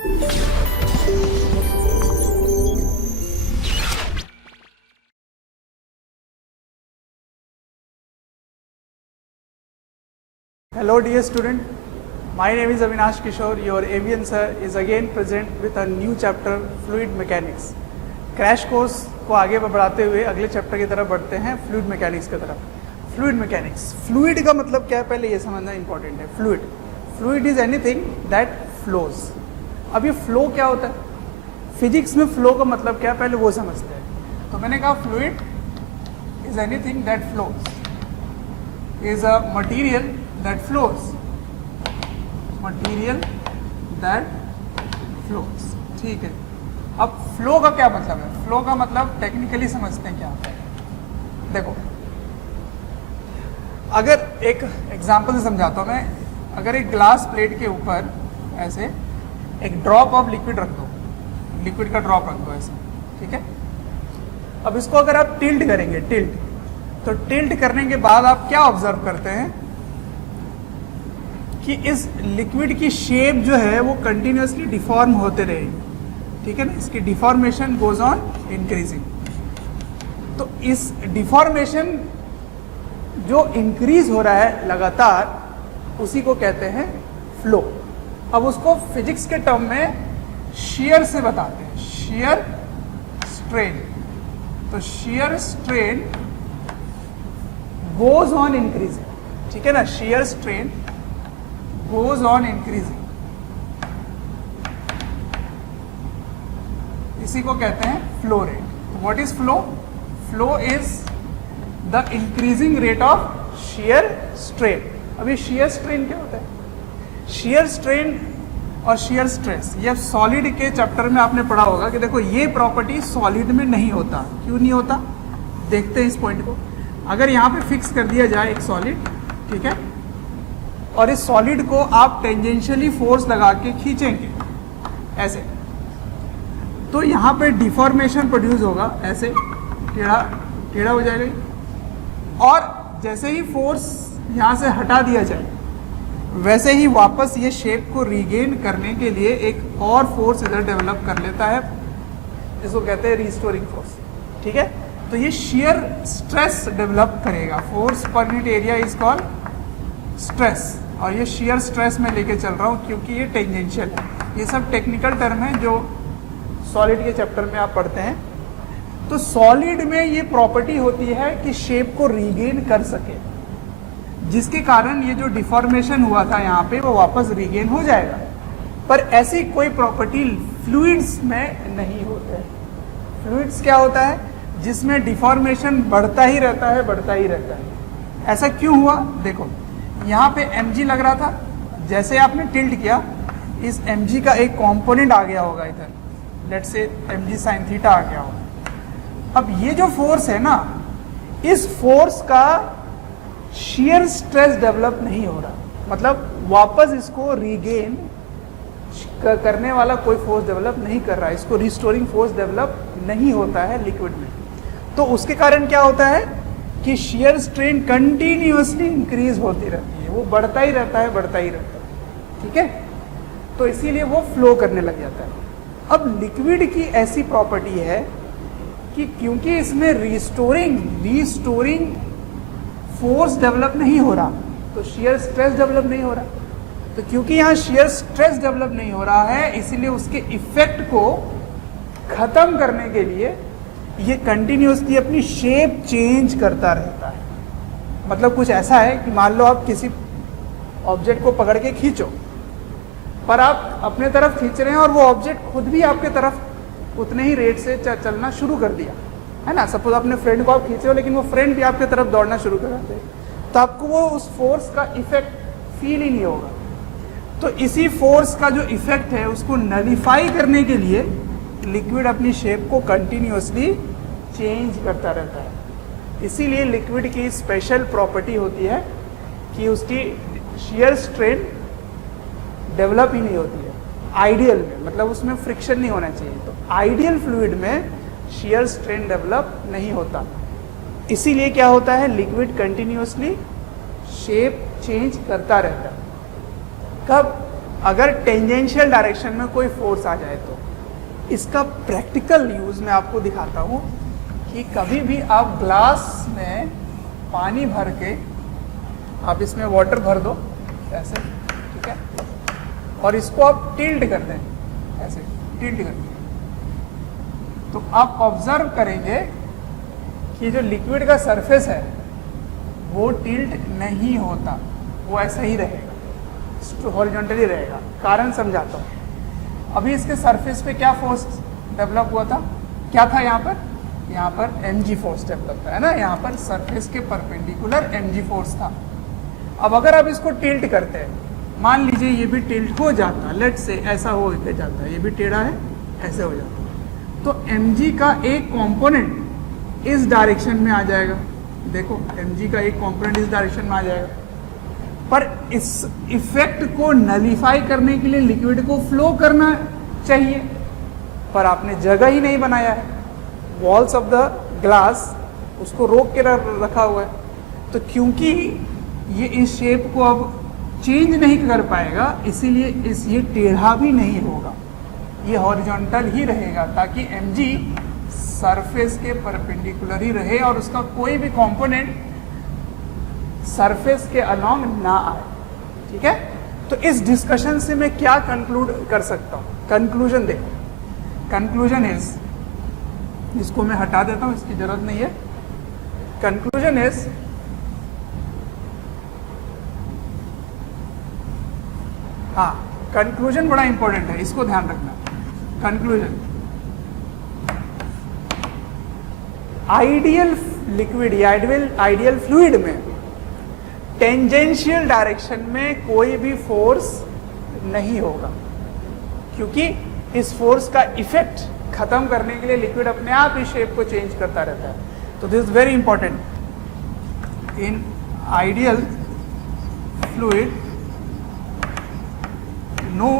Hello dear student, my name is Avinash Kishore. Your avian sir is again present with a new chapter fluid mechanics. Crash course को आगे बढ़ाते हुए अगले chapter की तरफ बढ़ते हैं, फ्लूइड मैकेनिक्स की तरफ। फ्लूइड मैकेनिक्स, फ्लूइड का मतलब क्या है पहले ये समझना इंपॉर्टेंट है। Fluid is anything that flows. अब ये फ्लो क्या होता है, फिजिक्स में फ्लो का मतलब क्या है पहले वो समझते हैं। तो मैंने कहा fluid is anything that flows, is a material that flows, material that flows। ठीक है, अब फ्लो का क्या मतलब है? फ्लो का मतलब टेक्निकली समझते हैं क्या होता है। देखो, अगर एक एग्जांपल से समझाता हूं मैं। अगर एक ग्लास प्लेट के ऊपर ऐसे एक ड्रॉप ऑफ लिक्विड रख दो, लिक्विड का ड्रॉप रख दो ऐसे, ठीक है। अब इसको अगर आप टिल्ट करेंगे, तो टिल्ट करने के बाद आप क्या ऑब्जर्व करते हैं कि इस लिक्विड की शेप जो है वो कंटिन्यूसली डिफॉर्म होते रहेगी, ठीक है ना। इसकी डिफॉर्मेशन गोज ऑन इंक्रीजिंग। तो इस डिफॉर्मेशन जो इंक्रीज हो रहा है लगातार, उसी को कहते हैं फ्लो। अब उसको फिजिक्स के टर्म में शियर से बताते हैं, शियर स्ट्रेन। तो shear strain goes on increasing, ठीक है ना। Shear strain goes on increasing, इसी को कहते हैं flow rate. What is flow? Flow is the increasing rate of shear strain. अब ये शियर स्ट्रेन क्या होता है? शियर स्ट्रेन और शियर स्ट्रेस, ये सॉलिड के चैप्टर में आपने पढ़ा होगा कि देखो ये प्रॉपर्टी सॉलिड में नहीं होता। क्यों नहीं होता? देखते हैं इस पॉइंट को। अगर यहाँ पे फिक्स कर दिया जाए एक सॉलिड, ठीक है, और इस सॉलिड को आप टेंजेंशियली फोर्स लगा के खींचेंगे ऐसे, तो यहाँ पे डिफॉर्मेशन प्रोड्यूस होगा, ऐसे टेढ़ा हो जाएगा। और जैसे ही फोर्स यहाँ से हटा दिया जाए, वैसे ही वापस ये शेप को रीगेन करने के लिए एक और फोर्स इधर डेवलप कर लेता है, जिसको कहते हैं रिस्टोरिंग फोर्स, ठीक है। तो ये शियर स्ट्रेस डेवलप करेगा। Force per unit area is called stress, और ये शियर स्ट्रेस में लेके चल रहा हूँ क्योंकि ये टेंजेंशियल है। ये सब टेक्निकल टर्म है जो सॉलिड के चैप्टर में आप पढ़ते हैं। तो सॉलिड में ये प्रॉपर्टी होती है कि शेप को रीगेन कर सके, जिसके कारण ये जो डिफॉर्मेशन हुआ था यहाँ पे वो वापस रीगेन हो जाएगा। पर ऐसी कोई प्रॉपर्टी फ्लूइड्स में नहीं होती है। फ्लूइड्स क्या होता है? जिसमें डिफॉर्मेशन बढ़ता ही रहता है, बढ़ता ही रहता है। ऐसा क्यों हुआ? देखो, यहाँ पे mg लग रहा था, जैसे आपने टिल्ट किया, इस mg का एक कंपोनेंट आ गया होगा इधर, let's say mg sin theta आ गया होगा। अब ये जो फोर्स है ना, इस फोर्स का शियर स्ट्रेस डेवलप नहीं हो रहा, मतलब वापस इसको रीगेन करने वाला कोई फोर्स डेवलप नहीं कर रहा है, इसको रिस्टोरिंग फोर्स डेवलप नहीं होता है लिक्विड में। तो उसके कारण क्या होता है कि शियर स्ट्रेन कंटिन्यूअसली इंक्रीज होती रहती है, वो बढ़ता ही रहता है, बढ़ता ही रहता है, ठीक है। तो इसीलिए वो फ्लो करने लग जाता है। अब लिक्विड की ऐसी प्रॉपर्टी है कि क्योंकि इसमें रिस्टोरिंग फोर्स डेवलप नहीं हो रहा, तो शियर स्ट्रेस डेवलप नहीं हो रहा। तो क्योंकि यहाँ शियर स्ट्रेस डेवलप नहीं हो रहा है, इसीलिए उसके इफेक्ट को खत्म करने के लिए ये कंटिन्यूसली अपनी शेप चेंज करता रहता है। मतलब कुछ ऐसा है कि मान लो आप किसी ऑब्जेक्ट को पकड़ के खींचो, पर आप अपने तरफ खींच रहे हैं और वो ऑब्जेक्ट खुद भी आपके तरफ उतने ही रेट से चलना शुरू कर दिया, है ना। सपोज अपने फ्रेंड को आप खींचे हो, लेकिन वो फ्रेंड भी आपके तरफ दौड़ना शुरू कर देते हैं, तो आपको वो उस फोर्स का इफेक्ट फील ही नहीं होगा। तो इसी फोर्स का जो इफेक्ट है उसको नलिफाई करने के लिए लिक्विड अपनी शेप को कंटिन्यूअसली चेंज करता रहता है। इसीलिए लिक्विड की स्पेशल प्रॉपर्टी होती है कि उसकी शियर स्ट्रेन डेवलप ही नहीं होती है आइडियल में, मतलब उसमें फ्रिक्शन नहीं होना चाहिए। तो आइडियल फ्लूइड में शियर स्ट्रेन डेवलप नहीं होता। इसीलिए क्या होता है, लिक्विड कंटिन्यूअसली शेप चेंज करता रहता है। कब? अगर टेंजेंशियल डायरेक्शन में कोई फोर्स आ जाए तो इसका प्रैक्टिकल यूज मैं आपको दिखाता हूँ कि कभी भी आप ग्लास में पानी भर के आप इसमें वाटर भर दो ऐसे, ठीक है, और इसको आप टिल्ट कर दें ऐसे, टिल्ट कर दें, तो आप ऑब्जर्व करेंगे कि जो लिक्विड का सरफेस है वो टिल्ट नहीं होता, वो ऐसा ही रहेगा, हॉरिजॉन्टली रहेगा। कारण समझाता हूँ। अभी इसके सरफेस पे क्या फोर्स डेवलप हुआ था, क्या था यहाँ पर mg फोर्स डेवलप था, है ना, यहाँ पर सरफेस के परपेंडिकुलर mg फोर्स था। अब अगर आप इसको टिल्ट करते हैं, मान लीजिए ये भी टिल्ट हो जाता, लेट से ऐसा हो के जाता है, ये भी टेढ़ा है, ऐसे हो जाता, तो mg का एक कंपोनेंट इस डायरेक्शन में आ जाएगा। देखो mg का एक कंपोनेंट इस डायरेक्शन में आ जाएगा, पर इस इफेक्ट को नलीफाई करने के लिए लिक्विड को फ्लो करना चाहिए, पर आपने जगह ही नहीं बनाया है, वॉल्स ऑफ द ग्लास उसको रोक के रखा हुआ है। तो क्योंकि ये इस शेप को अब चेंज नहीं कर पाएगा, इसीलिए ये टेढ़ा भी नहीं होगा, ये हॉरिजॉन्टल ही रहेगा, ताकि mg सरफेस के परपेंडिकुलर ही रहे और उसका कोई भी कंपोनेंट सरफेस के अलोंग ना आए। ठीक है, तो इस डिस्कशन से मैं क्या कंक्लूड कर सकता हूँ? कंक्लूजन देखो, कंक्लूजन इज, इसको मैं हटा देता हूँ, इसकी जरूरत नहीं है। कंक्लूजन इज, हाँ, कंक्लूजन बड़ा इंपॉर्टेंट है, इसको ध्यान रखना। कंक्लूजन, आइडियल लिक्विड या आइडियल फ्लूइड में टेंजेंशियल डायरेक्शन में कोई भी फोर्स नहीं होगा, क्योंकि इस फोर्स का इफेक्ट खत्म करने के लिए लिक्विड अपने आप ही शेप को चेंज करता रहता है। तो this is very important. In ideal fluid no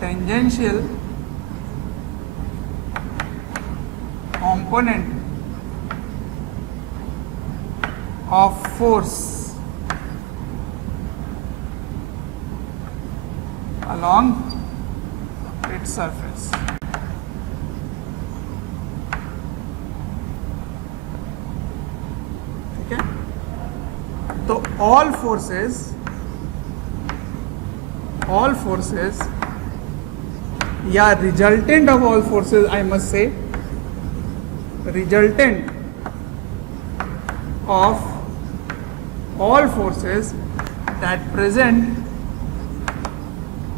tangential component of force along its surface। ठीक है, तो all forces या resultant of all forces, I must say resultant of all forces that present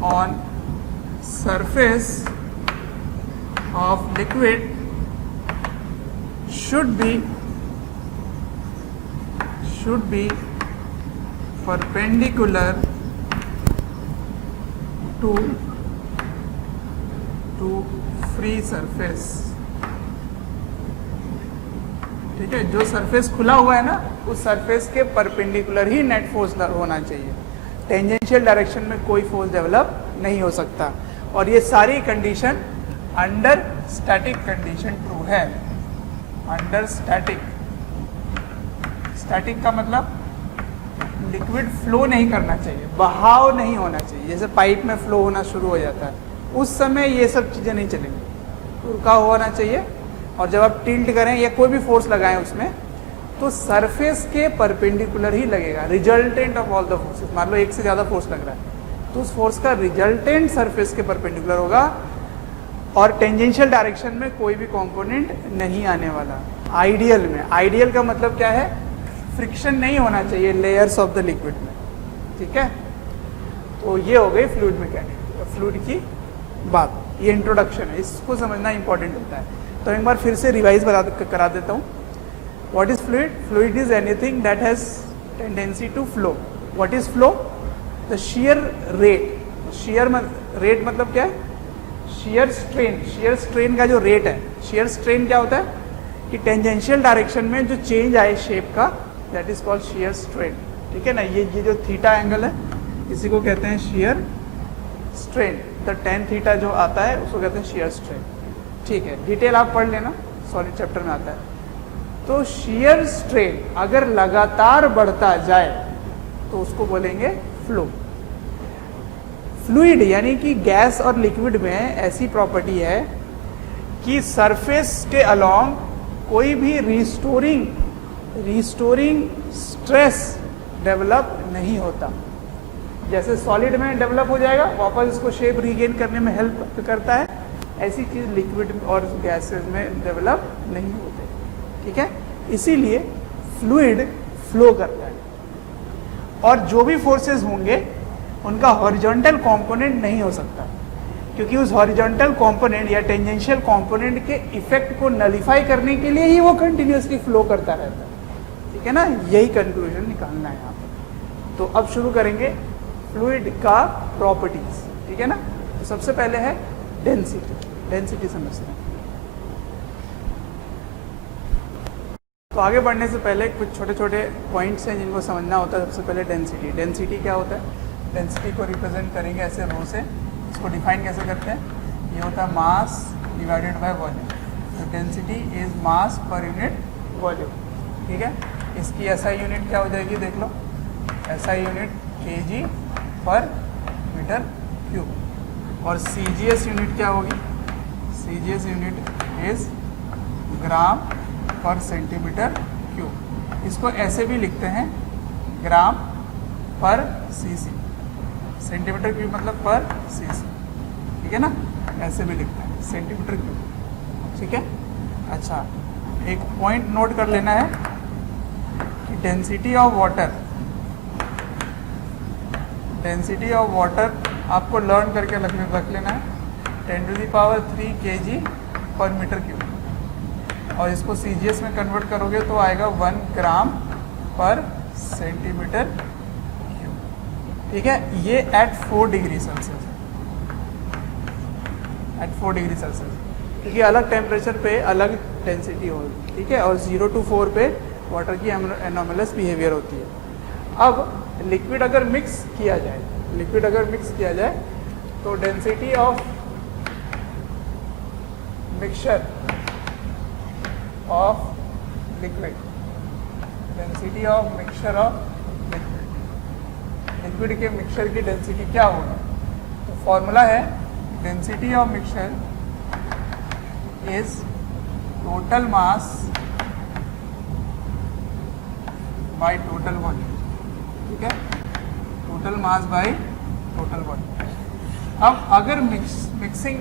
on surface of liquid should be perpendicular to free surface। ठीक है, जो surface खुला हुआ है ना, उस सरफेस के परपेंडिकुलर ही नेट फोर्स होना चाहिए, टेंजेंशियल डायरेक्शन में कोई फोर्स डेवलप नहीं हो सकता। और ये सारी condition under static condition true है। अंडर स्टैटिक, स्टैटिक का मतलब लिक्विड फ्लो नहीं करना चाहिए, बहाव नहीं होना चाहिए। जैसे पाइप में फ्लो होना शुरू हो जाता है, उस समय ये सब चीज़ें नहीं चलेंगी, रुका होना चाहिए। और जब आप टिल्ट करें या कोई भी फोर्स लगाएं उसमें, तो सरफेस के परपेंडिकुलर ही लगेगा, resultant of all the forces. मान लो एक से ज़्यादा फोर्स लग रहा है, तो उस फोर्स का रिजल्टेंट सरफेस के परपेंडिकुलर होगा, और टेंजेंशियल डायरेक्शन में कोई भी कॉम्पोनेंट नहीं आने वाला। आइडियल में, आइडियल का मतलब क्या है? फ्रिक्शन नहीं होना चाहिए लेयर्स ऑफ द लिक्विड में। ठीक है, तो ये हो गई फ्लूइड मैकेनिक्स, फ्लूइड की बात, ये इंट्रोडक्शन है, इसको समझना इंपॉर्टेंट होता है। तो एक बार फिर से रिवाइज करा देता हूँ। What is fluid? Fluid is anything that has tendency to flow. What is flow? The shear rate. Shear rate मतलब क्या है? Shear strain. शेयर स्ट्रेन का जो रेट है, शेयर स्ट्रेन क्या होता है कि टेंजेंशियल डायरेक्शन में जो चेंज आए शेप का, that is called shear strain. ठीक है ना, ये जो थीटा एंगल है, इसी को कहते हैं shear strain. The tan theta जो आता है उसको कहते हैं शेयर स्ट्रेन। ठीक है, डिटेल आप पढ़ लेना, सॉलिड चैप्टर में आता है। तो शेयर स्ट्रेन अगर लगातार बढ़ता जाए तो उसको बोलेंगे फ्लो। फ्लूइड यानी कि गैस और लिक्विड में ऐसी प्रॉपर्टी है कि सरफेस के अलोंग कोई भी रिस्टोरिंग स्ट्रेस डेवलप नहीं होता। जैसे सॉलिड में डेवलप हो जाएगा, वापस इसको शेप रीगेन करने में हेल्प करता है, ऐसी चीज़ लिक्विड और गैसेस में डेवलप नहीं होते। ठीक है, इसीलिए फ्लूइड फ्लो करता है। और जो भी फोर्सेस होंगे उनका हॉरिजॉन्टल कंपोनेंट नहीं हो सकता, क्योंकि उस हॉरिजॉन्टल कंपोनेंट या टेंजेंशियल कंपोनेंट के इफेक्ट को नलिफाई करने के लिए ही वो कंटिन्यूसली फ्लो करता रहता है। ठीक है ना, यही कंक्लूजन निकालना है यहाँ पर। तो अब शुरू करेंगे फ्लूइड का प्रॉपर्टीज। ठीक है ना, तो सबसे पहले है डेंसिटी समझते हैं। तो आगे बढ़ने से पहले कुछ छोटे छोटे पॉइंट्स हैं जिनको समझना होता है। सबसे पहले डेंसिटी क्या होता है? डेंसिटी को रिप्रेजेंट करेंगे ऐसे रो से। इसको डिफाइन कैसे करते हैं? ये होता है मास डिवाइडेड बाय वॉल्यूम। तो density is mass per unit volume. ठीक है, इसकी एसआई यूनिट क्या हो जाएगी? देख लो, एसआई यूनिट केजी पर मीटर क्यूब। और सीजीएस यूनिट क्या होगी? सीजीएस यूनिट इज ग्राम पर सेंटीमीटर क्यूब। इसको ऐसे भी लिखते हैं, ग्राम पर सीसी। सेंटीमीटर क्यूब मतलब पर सीसी। ठीक है ना, ऐसे भी लिखते हैं सेंटीमीटर क्यूब। ठीक है, अच्छा एक पॉइंट नोट कर लेना है कि डेंसिटी ऑफ वाटर आपको लर्न करके रख लेना है 10⁻³ kg पर मीटर क्यूब। और इसको सीजीएस में कन्वर्ट करोगे तो आएगा 1 ग्राम पर सेंटीमीटर क्यूब। ठीक है, ये एट 4 डिग्री सेल्सियस है, एट 4 डिग्री सेल्सियस, क्योंकि अलग टेम्परेचर पे अलग डेंसिटी होगी। ठीक है, और 0 to 4 पे वाटर की एनोमलस बिहेवियर होती है। अब लिक्विड अगर मिक्स किया जाए तो density of mixture of liquid liquid के मिक्सचर की डेंसिटी क्या होगी? तो फॉर्मूला है density of mixture is total mass by total volume. ठीक है, total mass by total volume. अब अगर मिक्सिंग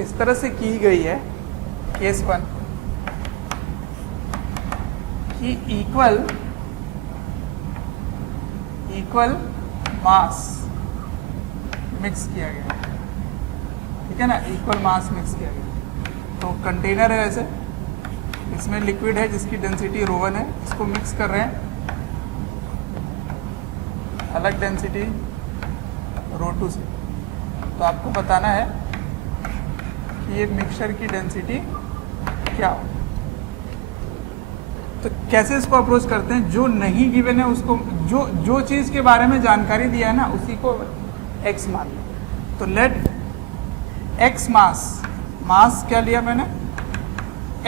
इस तरह से की गई है, केस 1 कि इक्वल मास मिक्स किया गया। ठीक है ना, इक्वल मास मिक्स किया गया। तो कंटेनर है ऐसे, इसमें लिक्विड है जिसकी डेंसिटी ρ1 है, इसको मिक्स कर रहे हैं, अलग डेंसिटी ρ2 से। तो आपको बताना है कि ये मिक्सचर की डेंसिटी क्या हो। तो कैसे इसको अप्रोच करते हैं? जो नहीं गिवन है उसको, जो चीज़ के बारे में जानकारी दिया है ना, उसी को x मान लो। तो लेट x मास क्या लिया मैंने?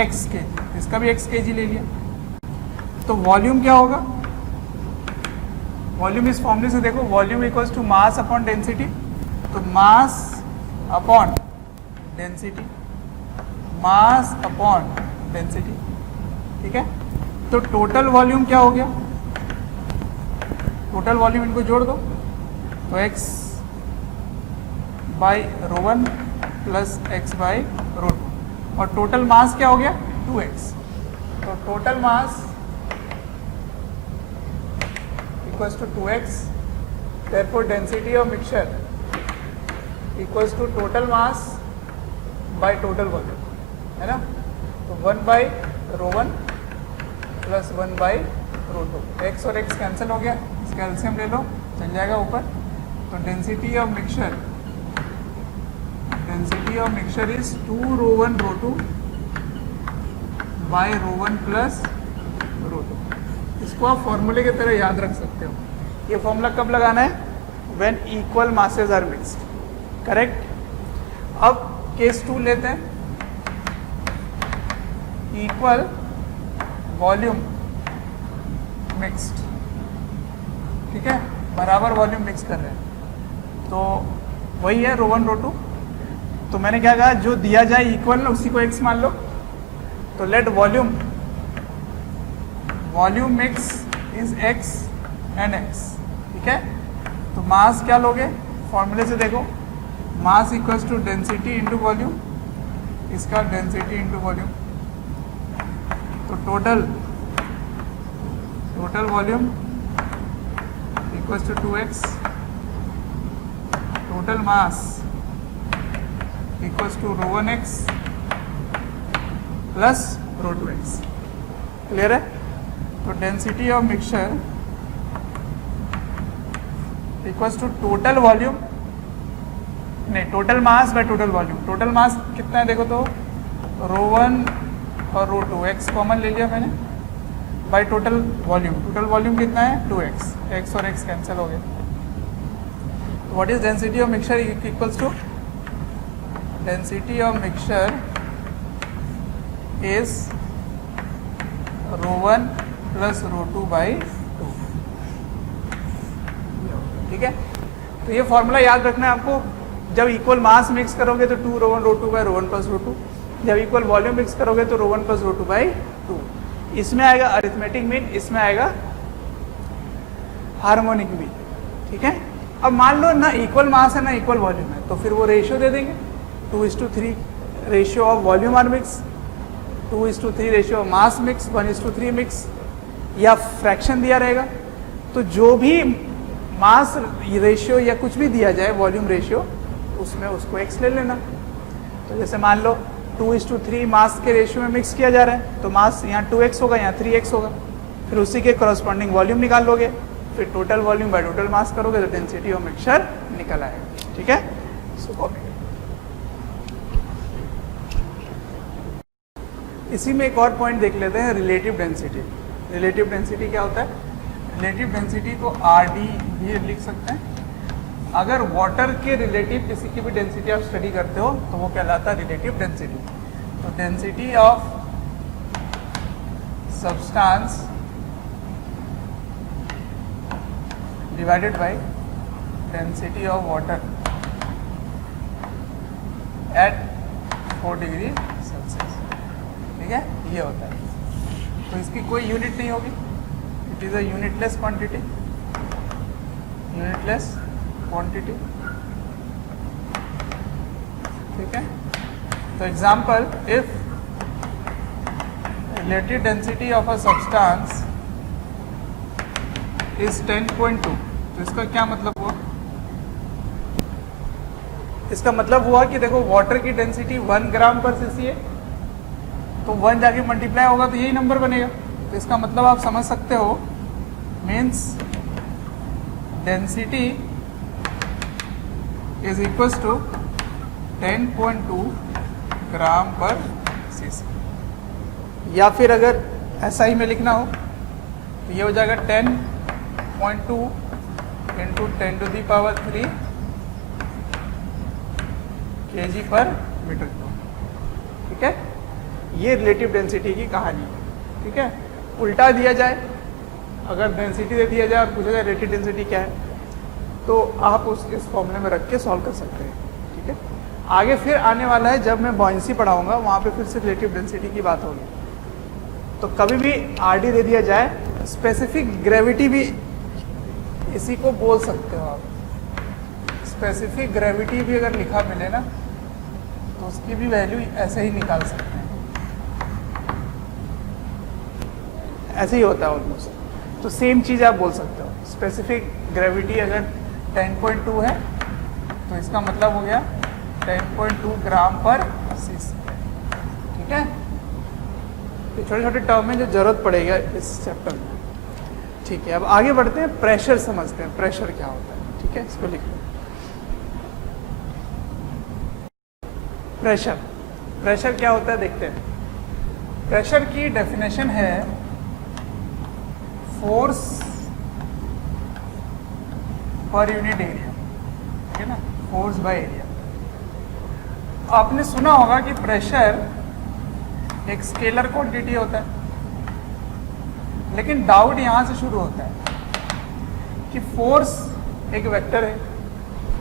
x kg, इसका भी x kg ले लिया। तो वॉल्यूम क्या होगा? वॉल्यूम इस फॉर्मूले से देखो, volume equals to mass upon density. तो mass upon density, mass upon density. ठीक है, तो टोटल वॉल्यूम क्या हो गया? टोटल वॉल्यूम इनको जोड़ दो, तो x by ρ1 plus x by ρ2। और टोटल मास क्या हो गया? 2x। तो total mass equals to 2x, therefore density of mixture equals to total mass by total volume, है ना। तो 1 बाई ρ1 प्लस 1 बाई ρ2। x और x कैंसिल हो गया, इसका एलसीएम ले लो, चल जाएगा ऊपर। तो density of mixture is 2 ρ1 ρ2 by ρ1 plus ρ2। इसको आप फॉर्मूले की तरह याद रख सकते हो। ये फॉर्मूला कब लगाना है? When equal masses are mixed. Correct. अब केस 2 लेते हैं, इक्वल वॉल्यूम मिक्स्ड। ठीक है, बराबर वॉल्यूम मिक्स कर रहे हैं। तो वही है रो वन रो टू। तो मैंने क्या कहा, जो दिया जाए इक्वल उसी को x मान लो। तो let volume mix is x and x, ठीक है। तो मास क्या लोगे, फॉर्मूले से देखो, mass equals to density into volume, इसका डेंसिटी इंटू वॉल्यूम। तो total volume equals to 2x, total mass equals to rho 1x plus rho 2x। Clear है। तो density of mixture equals to total volume, नहीं total mass by total volume. Total mass कितना है देखो, तो रो 1 और रो 2 x common ले लिया मैंने, by total volume. Total volume कितना है 2x, x और x कैंसिल हो गए। What is density of mixture equals to, density of mixture is rho 1 plus rho 2 by 2, ठीक है। तो ये फॉर्मूला याद रखना है आपको। जब इक्वल मास मिक्स करोगे तो 2 रो 1 रो 2 बाई रो 1 प्लस रो 2, जब इक्वल वॉल्यूम मिक्स करोगे तो रो 1 प्लस रो 2 बाई 2। इसमें आएगा अरिथमेटिक मीन, इसमें आएगा हार्मोनिक मीन, ठीक है। अब मान लो ना इक्वल मास है ना इक्वल वॉल्यूम है, तो फिर वो रेशियो दे देंगे 2:3 ratio of volume are mix, 2:3 ratio of mass mix, 1:3 mix, या फ्रैक्शन दिया रहेगा। तो जो भी मास रेशियो या कुछ भी दिया जाए वॉल्यूम रेशियो, उसमें उसको x ले लेना। तो जैसे मान लो 2:3 मास के रेशियो में मिक्स किया जा रहा है, तो मास यहाँ 2x होगा, यहाँ 3x होगा। फिर उसी के करस्पॉन्डिंग वॉल्यूम निकाल लोगे, फिर total volume by total mass करोगे तो डेंसिटी ऑफ मिक्सचर निकल आएगा, ठीक है। इसी में एक और पॉइंट देख लेते हैं, रिलेटिव डेंसिटी। रिलेटिव डेंसिटी क्या होता है, रिलेटिव डेंसिटी को RD भी लिख सकते हैं। अगर वाटर के रिलेटिव किसी की भी डेंसिटी आप स्टडी करते हो तो वो कहलाता है रिलेटिव डेंसिटी। तो density of substance divided by density of water at 4 degree Celsius, ठीक है, ये होता है। तो इसकी कोई यूनिट नहीं होगी, it is a unitless quantity, unitless quantity, ठीक है। तो example, if relative density of a substance is 10.2, तो इसका क्या मतलब हुआ, इसका मतलब हुआ कि देखो वाटर की डेंसिटी 1 ग्राम पर सीसी है, तो 1 जाके मल्टीप्लाई होगा तो यही नंबर बनेगा। तो इसका मतलब आप समझ सकते हो, means density is equals to 10.2 gram per cc. या फिर अगर ऐसा ही में लिखना हो तो ये हो जाएगा 10.2 इंटू 10⁻³ kg पर मीटर क्यूब, ठीक है। ये रिलेटिव डेंसिटी की कहानी है, ठीक है। उल्टा दिया जाए, अगर डेंसिटी दे दिया जाए और पूछा जाए रिलेटिव डेंसिटी क्या है, तो आप इस फॉर्मूले में रख के सॉल्व कर सकते हैं, ठीक है। आगे फिर आने वाला है, जब मैं बॉयंसी पढ़ाऊंगा वहाँ पे फिर से रिलेटिव डेंसिटी की बात होगी। तो कभी भी RD दे दिया जाए, स्पेसिफिक ग्रेविटी भी इसी को बोल सकते हो आप। स्पेसिफिक ग्रेविटी भी अगर लिखा मिले ना तो उसकी भी वैल्यू ऐसे ही निकाल सकते हैं, ऐसे ही होता है ऑलमोस्ट। तो सेम चीज़ आप बोल सकते हो, स्पेसिफिक ग्रेविटी अगर 10.2 है तो इसका मतलब हो गया 10.2 ग्राम पर सीसी, ठीक है। ये छोटे छोटे टर्म में जो जरूरत पड़ेगा इस चैप्टर में, ठीक है। अब आगे बढ़ते हैं, प्रेशर समझते हैं, प्रेशर क्या होता है, ठीक है। इसको लिख लो, प्रेशर। प्रेशर क्या होता है देखते हैं। प्रेशर की डेफिनेशन है फोर्स पर यूनिट एरिया, ठीक है ना, फोर्स बाय एरिया। आपने सुना होगा कि प्रेशर एक स्केलर क्वांटिटी होता है, लेकिन डाउट यहां से शुरू होता है कि फोर्स एक वेक्टर है,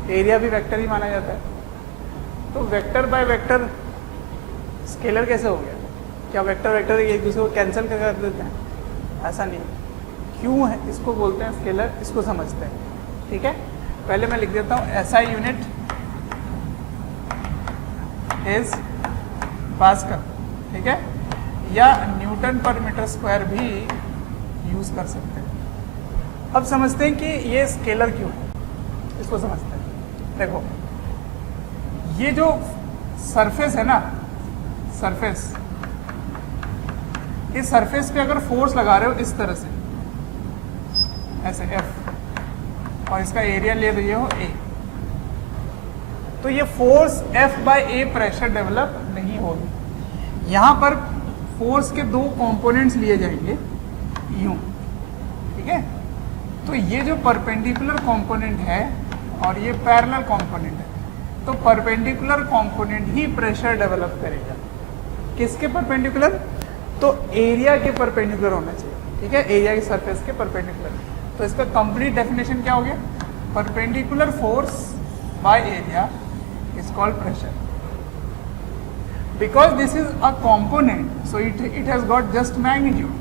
एरिया भी वेक्टर ही माना जाता है। तो वेक्टर बाय वेक्टर स्केलर कैसे हो गया? क्या वेक्टर वेक्टर एक दूसरे को कैंसिल कर देते हैं? ऐसा नहीं, क्यों है इसको बोलते हैं स्केलर, इसको समझते हैं। ठीक है, पहले मैं लिख देता हूँ SI यूनिट इज पास्कल। ठीक है, या न्यूटन पर मीटर स्क्वायर भी यूज कर सकते हैं। अब समझते हैं कि ये स्केलर क्यों है, इसको समझते हैं। देखो, ये जो सरफेस है ना, सरफेस, इस सरफेस पे अगर फोर्स लगा रहे हो इस तरह से, ऐसे F, और इसका एरिया ले रही हो A, तो ये force F by A pressure develop नहीं होगी। यहां पर फोर्स के दो कंपोनेंट्स लिए जाएंगे यूं। ठीक है, तो ये जो परपेंडिकुलर कंपोनेंट है और ये पैरेलल कंपोनेंट है, तो परपेंडिकुलर कंपोनेंट ही प्रेशर डेवलप करेगा। किसके परपेंडिकुलर? तो एरिया के परपेंडिकुलर होना चाहिए। ठीक है, एरिया की सरफेस के परपेंडिकुलर। तो इसका कंप्लीट डेफिनेशन क्या हो गया? Perpendicular force by area is called pressure. Because this is a component, so it has got just magnitude.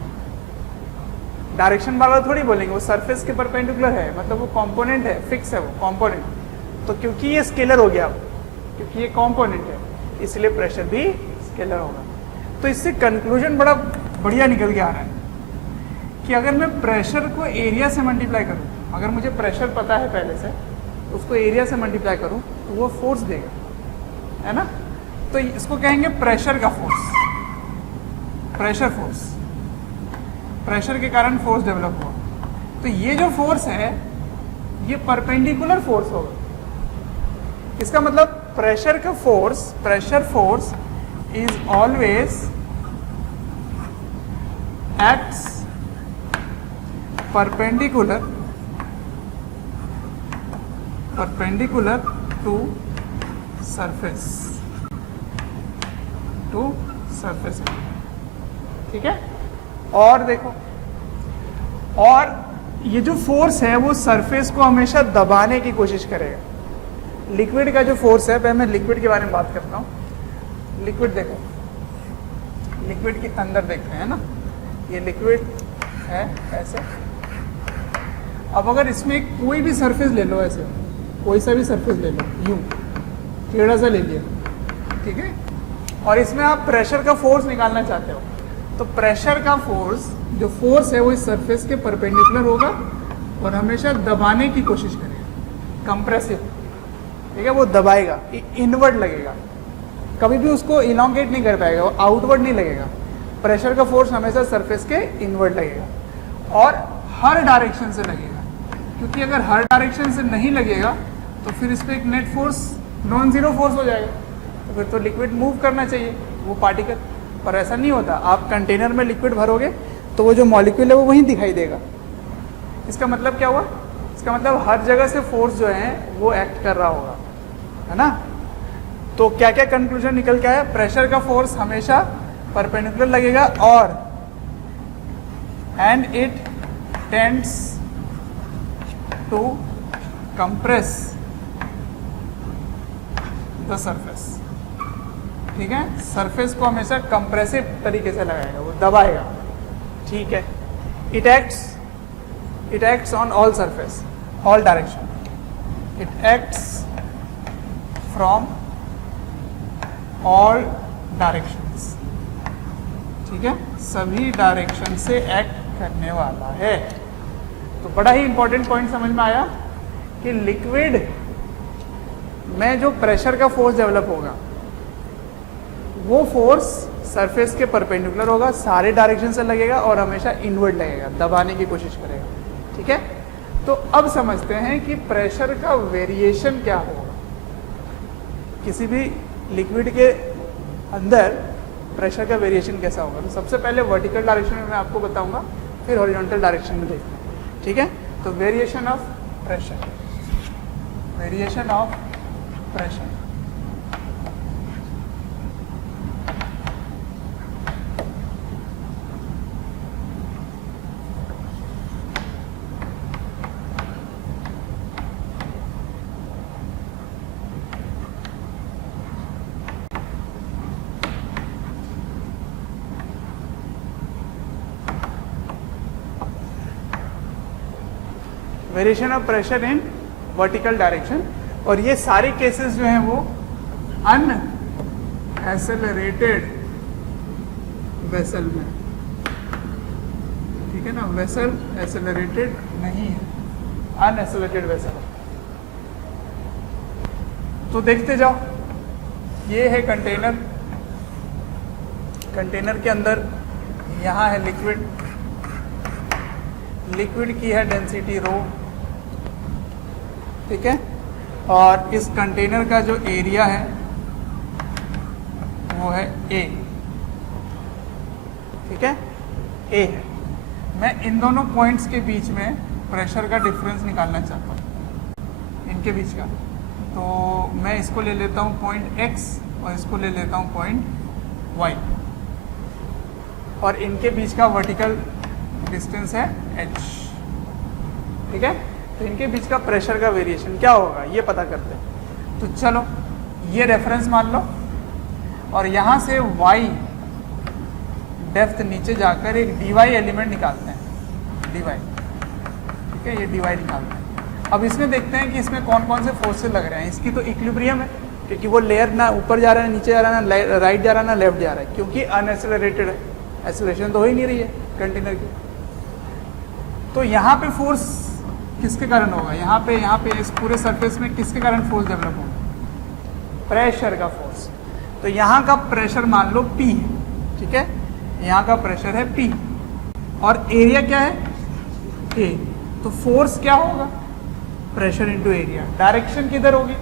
Direction वाला थोड़ी बोलेंगे, वो सरफेस के परपेंडिकुलर है, मतलब वो कंपोनेंट है, फिक्स है वो कंपोनेंट। तो क्योंकि ये स्केलर हो गया, क्योंकि ये कंपोनेंट है, इसलिए प्रेशर भी स्केलर होगा। तो इससे कंक्लूजन बड़ा बढ़िया निकल के आ रहा है कि अगर मैं प्रेशर को एरिया से मल्टीप्लाई करूं, अगर मुझे प्रेशर पता है पहले से, उसको एरिया से मल्टीप्लाई करूं तो वो फोर्स देगा, है ना। तो इसको कहेंगे प्रेशर का फोर्स, प्रेशर फोर्स, प्रेशर के कारण फोर्स डेवलप हुआ। तो ये जो फोर्स है ये परपेंडिकुलर फोर्स होगा। इसका मतलब प्रेशर का force, pressure force is always acts perpendicular to surface, ठीक है। और देखो, और ये जो फोर्स है वो सरफेस को हमेशा दबाने की कोशिश करेगा। लिक्विड का जो फोर्स है, पहले मैं लिक्विड के बारे में बात करता हूँ। लिक्विड देखो, लिक्विड के अंदर देखते हैं ना, ये लिक्विड है ऐसे। अब अगर इसमें कोई भी सरफेस ले लो, ऐसे कोई सा भी सरफेस ले लो, यूं टेढ़ा सा ले लिया, ठीक है, और इसमें आप प्रेशर का फोर्स निकालना चाहते हो, तो प्रेशर का फोर्स, जो फोर्स है वो इस सरफेस के परपेंडिकुलर होगा और हमेशा दबाने की कोशिश करेगा, कंप्रेसिव, ठीक है, वो दबाएगा, इनवर्ड लगेगा, कभी भी उसको इलोंगेट नहीं कर पाएगा, वो आउटवर्ड नहीं लगेगा। प्रेशर का फोर्स हमेशा सरफेस के इनवर्ड लगेगा और हर डायरेक्शन से लगेगा, क्योंकि अगर हर डायरेक्शन से नहीं लगेगा तो फिर इस पर एक net force non zero force हो जाएगा, तो फिर तो लिक्विड मूव करना चाहिए वो पार्टिकल, पर ऐसा नहीं होता। आप कंटेनर में लिक्विड भरोगे तो वो जो मॉलिक्यूल है वो वहीं दिखाई देगा। इसका मतलब क्या हुआ? इसका मतलब हर जगह से फोर्स जो है वो एक्ट कर रहा होगा, है ना। तो क्या क्या कंक्लूजन निकल के आया? प्रेशर का फोर्स हमेशा परपेंडिकुलर लगेगा और and it tends to compress the surface, ठीक है, सरफेस को हमेशा कंप्रेसिव तरीके से लगाएगा, वो दबाएगा, ठीक है। It acts on all surface, all direction, it acts from all directions, ठीक है, सभी डायरेक्शन से एक्ट करने वाला है। तो बड़ा ही इंपॉर्टेंट पॉइंट समझ में आया कि लिक्विड में जो प्रेशर का फोर्स डेवलप होगा वो फोर्स सरफेस के परपेंडिकुलर होगा, सारे डायरेक्शन से लगेगा और हमेशा इनवर्ड लगेगा, दबाने की कोशिश करेगा, ठीक है। तो अब समझते हैं कि प्रेशर का वेरिएशन क्या होगा किसी भी लिक्विड के अंदर, प्रेशर का वेरिएशन कैसा होगा। तो सबसे पहले वर्टिकल डायरेक्शन में मैं आपको बताऊंगा, फिर हॉरिजॉन्टल डायरेक्शन में देखते हैं, ठीक है। तो variation of pressure, variation of pressure, variation of pressure in vertical direction. और ये सारे केसेस जो हैं वो अनएसेलरेटेड वेसल में, ठीक है ना, वेसल एसेलरेटेड नहीं है, अनएसेलरेटेड वेसल। तो देखते जाओ, ये है कंटेनर, कंटेनर के अंदर यहाँ है लिक्विड, लिक्विड की है डेंसिटी रो, ठीक है, और इस कंटेनर का जो एरिया है वो है ए, ठीक है, ए है। मैं इन दोनों पॉइंट्स के बीच में प्रेशर का डिफरेंस निकालना चाहता हूँ, इनके बीच का। तो मैं इसको ले लेता हूँ पॉइंट x और इसको ले लेता हूँ पॉइंट y, और इनके बीच का वर्टिकल डिस्टेंस है h, ठीक है। तो इनके बीच का प्रेशर का वेरिएशन क्या होगा ये पता करते हैं। तो चलो ये रेफरेंस मान लो, और यहाँ से y डेप्थ नीचे जाकर एक dy एलिमेंट निकालते हैं, dy, ठीक है, ये dy निकालते हैं। अब इसमें देखते हैं कि इसमें कौन कौन से फोर्सेस लग रहे हैं। इसकी तो इक्विलिब्रियम है, क्योंकि वो लेयर ना ऊपर जा रहा है, नीचे जा रहा है, ना राइट जा रहा है, ना लेफ्ट जा रहा है, क्योंकि अनएसेलरेटेड है, एसेलरेशन तो हो ही नहीं रही है कंटेनर की। तो यहाँ पे फोर्स किसके कारण होगा, यहाँ पे इस पूरे सरफेस में किसके कारण फोर्स डेवलप होगा, प्रेशर का फोर्स। तो यहाँ का प्रेशर मान लो P है, ठीक है, यहाँ का प्रेशर है P, और एरिया क्या है A। तो फोर्स क्या होगा, प्रेशर इनटू एरिया। डायरेक्शन किधर होगी,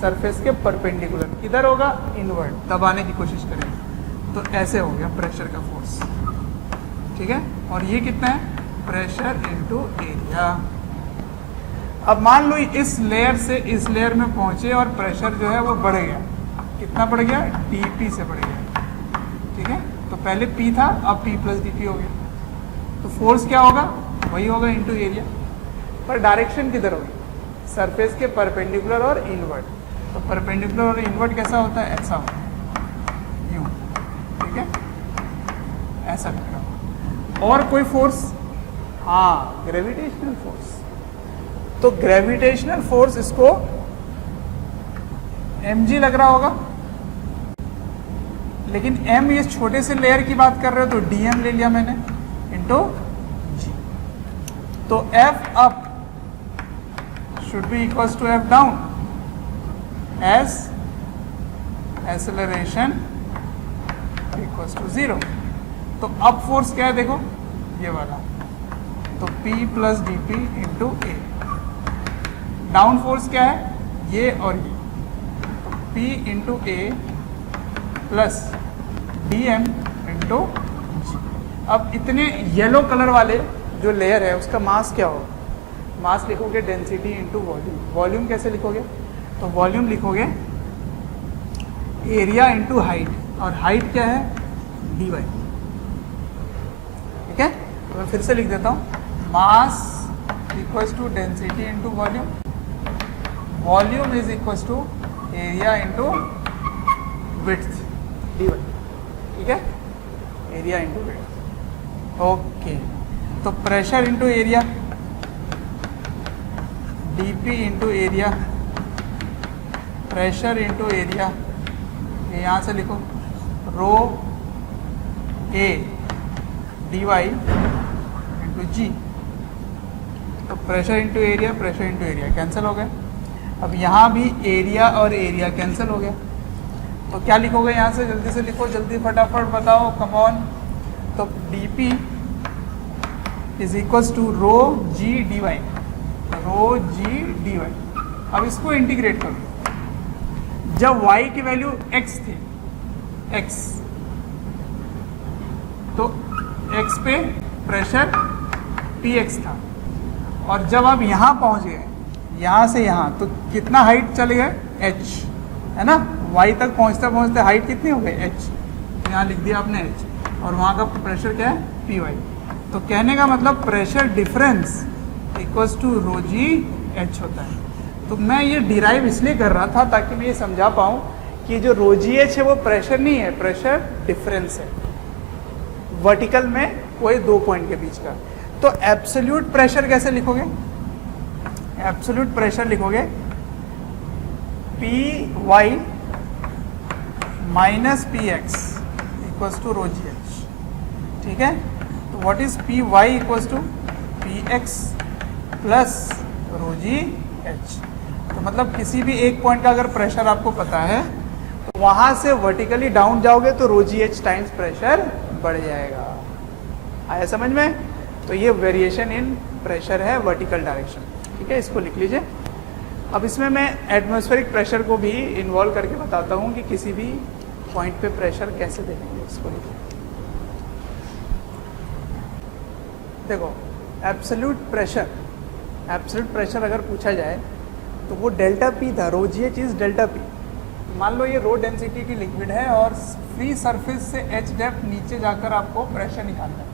सरफेस के परपेंडिकुलर, किधर होगा, इनवर्ड, दबाने की कोशिश करेंगे। तो ऐसे हो गया प्रेशर का फोर्स, ठीक है। और ये कितना है, प्रेशर इनटू एरिया। अब मान लो इस लेयर से इस लेयर में पहुंचे और प्रेशर जो है वो बढ़ गया, कितना बढ़ गया, dp से बढ़ गया, ठीक है। तो पहले P था, अब P प्लस dp हो गया। तो फोर्स क्या होगा, वही होगा इनटू एरिया, पर डायरेक्शन किधर होगी, सरफेस के परपेंडिकुलर और इनवर्ड। तो परपेंडिकुलर और इनवर्ड कैसा होता है, ऐसा होता है, यूं, ठीक है, ऐसा दिख रहा। और कोई फोर्स, हाँ, ग्रेविटेशनल फोर्स। तो ग्रेविटेशनल फोर्स इसको mg लग रहा होगा, लेकिन m ये छोटे से लेयर की बात कर रहे हो तो dm ले लिया मैंने इंटू g। तो f up should be equals to f down as acceleration equals to 0। तो अप फोर्स क्या है, देखो ये वाला, तो P plus D P into A. Down force क्या है, ये और ये, तो P into A plus D M into G. अब इतने येलो कलर वाले जो लेयर है उसका मास क्या होगा, मास लिखोगे डेंसिटी इंटू वॉल्यूम। वॉल्यूम कैसे लिखोगे, तो वॉल्यूम लिखोगे एरिया इंटू हाइट, और हाइट क्या है, dy, ठीक है। तो मैं फिर से लिख देता हूँ, mass equals to density into volume, volume is equals to area into width, dy, ठीक है, एरिया इंटू विड्थ। ओके, तो pressure into area, dp into area, pressure into area, ये यहाँ से लिखो रो ए dy इंटू जी। तो pressure into area, pressure into area cancel हो गए। अब यहाँ भी एरिया और एरिया कैंसिल हो गया। तो क्या लिखोगे यहाँ से, जल्दी से लिखो, जल्दी फटाफट बताओ, कम ऑन। तो dp is equals to rho g d y, rho g d y. अब इसको इंटीग्रेट करो, जब y की वैल्यू x थी, x, तो x पे प्रेशर px था, और जब आप यहाँ पहुँच गए, यहाँ से यहाँ, तो कितना हाइट चले गए, h, है ना। y तक पहुँचते पहुँचते हाइट कितनी हो गई, h, यहाँ लिख दिया आपने h, और वहाँ का प्रेशर क्या है, py। तो कहने का मतलब pressure difference equals to rho ji h होता है। तो मैं ये डिराइव इसलिए कर रहा था ताकि मैं ये समझा पाऊँ कि जो रो जी एच है वो प्रेशर नहीं है, प्रेशर डिफरेंस है वर्टिकल में कोई दो पॉइंट के बीच का। तो एब्सोल्यूट प्रेशर कैसे लिखोगे, एब्सोल्यूट प्रेशर लिखोगे p y minus p x equals to rho ji H, ठीक है। तो what is p y equals to p x plus rho ji h. तो मतलब किसी भी एक पॉइंट का अगर प्रेशर आपको पता है तो वहां से वर्टिकली डाउन जाओगे तो रो जी एच टाइम्स प्रेशर बढ़ जाएगा। आया समझ में? तो ये वेरिएशन इन प्रेशर है वर्टिकल डायरेक्शन, ठीक है, इसको लिख लीजिए। अब इसमें मैं एटमॉस्फेरिक प्रेशर को भी इन्वॉल्व करके बताता हूँ कि किसी भी पॉइंट पे प्रेशर कैसे देखेंगे, इसको लिखिए। देखो एब्सोल्यूट प्रेशर अगर पूछा जाए तो वो डेल्टा पी था, rho ji H is delta P. मान लो ये रो डेंसिटी की लिक्विड है और फ्री सरफेस से एच डेप्थ नीचे जाकर आपको प्रेशर निकालना है।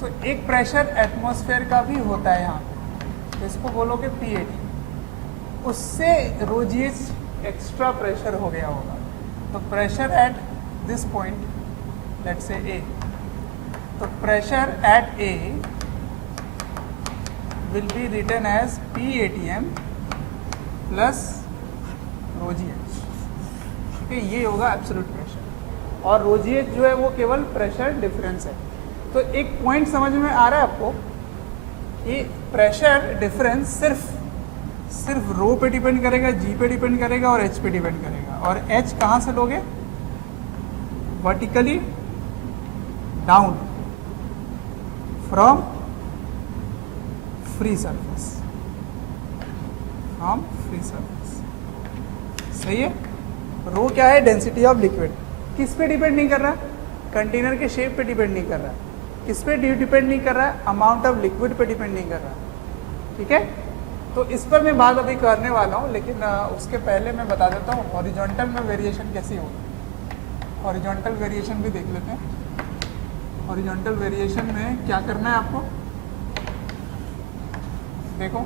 तो एक प्रेशर एटमॉस्फेयर का भी होता है यहाँ पे, तो इसको बोलोगे पी80, उससे रो जी एच एक्स्ट्रा प्रेशर हो गया होगा। तो pressure at this point let's say A, तो pressure at A will be written as P80m plus rho ji H, ठीक है, ये होगा एब्सोल्यूट प्रेशर। और रो जी एच जो है वो केवल प्रेशर डिफरेंस है। तो एक पॉइंट समझ में आ रहा है आपको कि प्रेशर डिफरेंस सिर्फ रो पे डिपेंड करेगा, जी पे डिपेंड करेगा और एच पे डिपेंड करेगा। और एच कहाँ से लोगे? Vertically down from free surface, सही है। रो क्या है? Density of liquid. किस पे डिपेंड नहीं कर रहा? कंटेनर के शेप पे डिपेंड नहीं कर रहा। किस पे डिपेंड नहीं कर रहा है? अमाउंट ऑफ लिक्विड पे डिपेंड नहीं कर रहा, ठीक है। तो इस पर मैं बात अभी करने वाला हूँ, लेकिन उसके पहले मैं बता देता हूँ हॉरिजॉन्टल में वेरिएशन कैसी होगी। हॉरिजॉन्टल वेरिएशन भी देख लेते हैं। हॉरिजॉन्टल वेरिएशन में क्या करना है आपको? देखो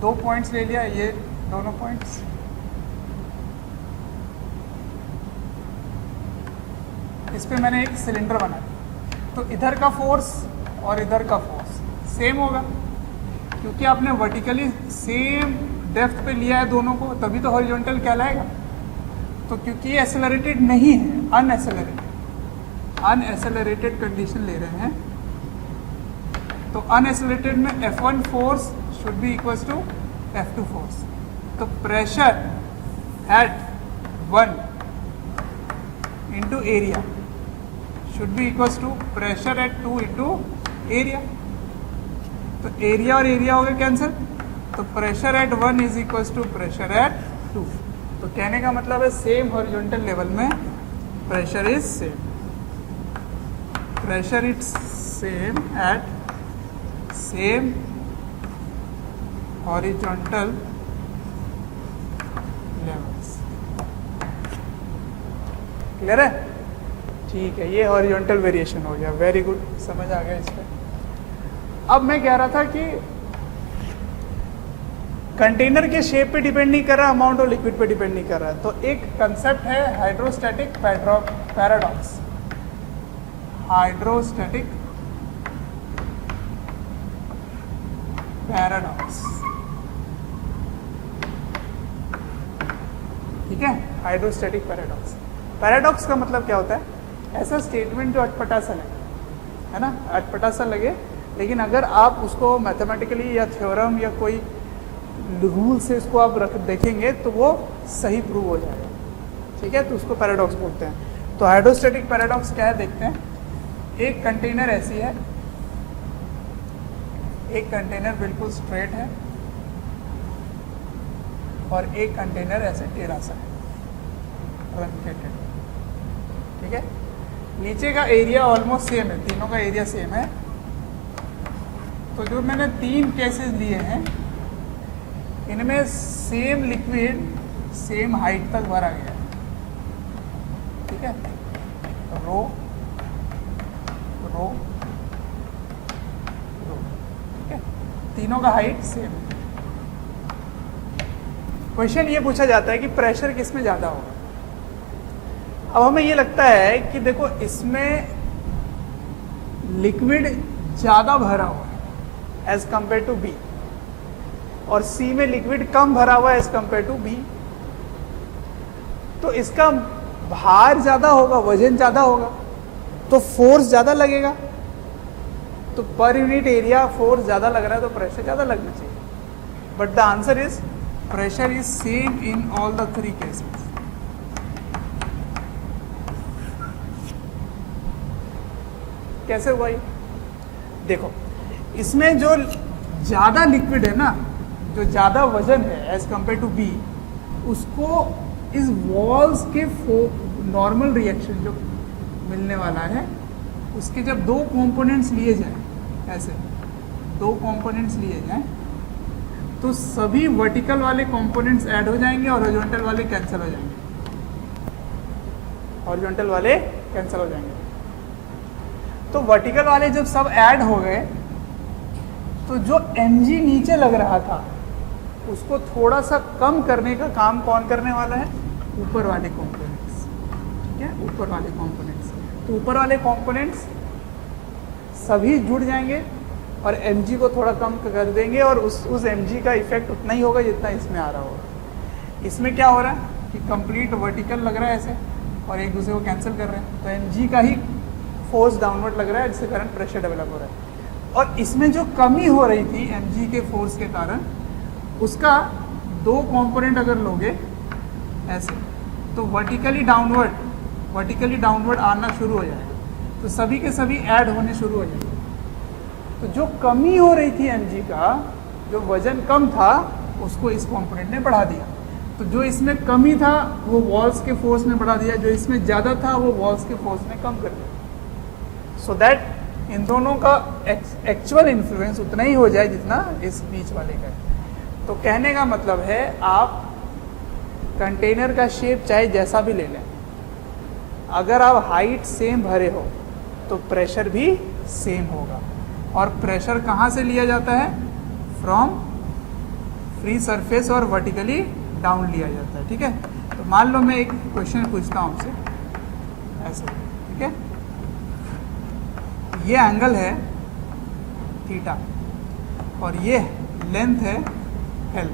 2 पॉइंट्स ले लिया, ये दोनों पॉइंट्स, इस पे मैंने एक सिलेंडर बनाया। तो इधर का फोर्स और इधर का फोर्स सेम होगा, क्योंकि आपने वर्टिकली सेम डेप्थ पे लिया है दोनों को, तभी तो हॉरिजॉन्टल कहलाएगा। तो क्योंकि ये एक्सेलरेटेड नहीं है, अनएक्सेलरेटेड कंडीशन ले रहे हैं, तो अनएक्सेलरेटेड में F1 force should be equals to F2 force. तो pressure at 1 into area should be equals to pressure at 2 into area. तो एरिया और एरिया हो गया कैंसिल, तो pressure at 1 is equals to pressure at 2। तो कहने का मतलब है सेम हॉरिजॉन्टल लेवल में pressure is same, pressure is same at same horizontal levels. Clear है? ठीक है, ये हॉरिजॉन्टल वेरिएशन हो गया। वेरी गुड, समझ आ गया इस पर। अब मैं कह रहा था कि कंटेनर के शेप पे डिपेंड नहीं कर रहा, अमाउंट ऑफ लिक्विड पे डिपेंड नहीं कर रहा। तो एक कंसेप्ट है हाइड्रोस्टैटिक पैराडॉक्स। हाइड्रोस्टैटिक पैराडॉक्स, ठीक है, हाइड्रोस्टैटिक पैराडॉक्स। पैराडॉक्स का मतलब क्या होता है? ऐसा स्टेटमेंट जो अटपटा सा लगे, है ना, अटपटा सा लगे, लेकिन अगर आप उसको मैथमेटिकली या थ्योरम या कोई रूल से इसको आप देखेंगे तो वो सही प्रूव हो जाएगा, ठीक है। तो उसको पैराडॉक्स बोलते हैं। तो हाइड्रोस्टैटिक पैराडॉक्स क्या है देखते हैं। एक कंटेनर ऐसी है, एक कंटेनर बिल्कुल स्ट्रेट है और एक कंटेनर ऐसे टेढ़ा सा है, ट्रंकेटेड, ठीक है। नीचे का एरिया ऑलमोस्ट सेम है, तीनों का एरिया सेम है। तो जो मैंने 3 केसेस लिए हैं, इनमें सेम लिक्विड सेम हाइट तक भरा गया है, ठीक है। रो रो रो, ठीक है, तीनों का हाइट सेम है। क्वेश्चन ये पूछा जाता है कि प्रेशर किस में ज़्यादा होगा। अब हमें ये लगता है कि देखो इसमें लिक्विड ज़्यादा भरा हुआ है, एज कंपेयर टू बी, और सी में लिक्विड कम भरा हुआ है एज कंपेयर टू बी, तो इसका भार ज्यादा होगा, वजन ज्यादा होगा, तो फोर्स ज्यादा लगेगा। तो पर यूनिट एरिया फोर्स ज्यादा लग रहा है तो प्रेशर ज्यादा लगना चाहिए। But the answer is pressure is same in all the three cases. कैसे हुआ ये? देखो, इसमें जो ज्यादा लिक्विड है ना, जो ज्यादा वजन है एज कंपेयर टू बी, उसको इस वॉल्स के नॉर्मल रिएक्शन जो मिलने वाला है, उसके जब दो कंपोनेंट्स लिए जाएं, ऐसे दो कंपोनेंट्स लिए जाएं, तो सभी वर्टिकल वाले कंपोनेंट्स ऐड हो जाएंगे और हॉरिजॉन्टल वाले कैंसिल हो जाएंगे। हॉरिजॉन्टल वाले कैंसिल हो जाएंगे। तो वर्टिकल वाले जब सब ऐड हो गए, तो जो mg नीचे लग रहा था उसको थोड़ा सा कम करने का काम कौन करने वाला है? ऊपर वाले कंपोनेंट्स। ठीक है, ऊपर वाले कंपोनेंट्स। तो ऊपर वाले कंपोनेंट्स सभी जुड़ जाएंगे और mg को थोड़ा कम कर देंगे, और उस mg का इफेक्ट उतना ही होगा जितना इसमें आ रहा होगा। इसमें क्या हो रहा है कि कंप्लीट वर्टिकल लग रहा है ऐसे, और एक दूसरे को कैंसिल कर रहे हैं, तो mg का ही फोर्स डाउनवर्ड लग रहा है, जिसके कारण प्रेशर डेवलप हो रहा है। और इसमें जो कमी हो रही थी mg के फोर्स के कारण, उसका दो कंपोनेंट अगर लोगे ऐसे, तो वर्टिकली डाउनवर्ड आना शुरू हो जाएगा, तो सभी के सभी ऐड होने शुरू हो जाएंगे। तो जो कमी हो रही थी mg का, जो वजन कम था, उसको इस कंपोनेंट ने बढ़ा दिया। तो जो इसमें कमी था वो वॉल्स के फोर्स ने बढ़ा दिया, जो इसमें ज़्यादा था वो वॉल्स के फोर्स ने कम कर दिया, सो दैट इन दोनों का एक्चुअल इन्फ्लुएंस उतना ही हो जाए जितना इस बीच वाले का है। तो कहने का मतलब है, आप कंटेनर का शेप चाहे जैसा भी ले लें, अगर आप हाइट सेम भरे हो तो प्रेशर भी सेम होगा। और प्रेशर कहाँ से लिया जाता है? फ्रॉम फ्री सरफेस और वर्टिकली डाउन लिया जाता है। ठीक है, तो मान लो मैं एक क्वेश्चन पूछता हूँ आपसे ऐसे, ठीक है, ये एंगल है थीटा और ये लेंथ है एल।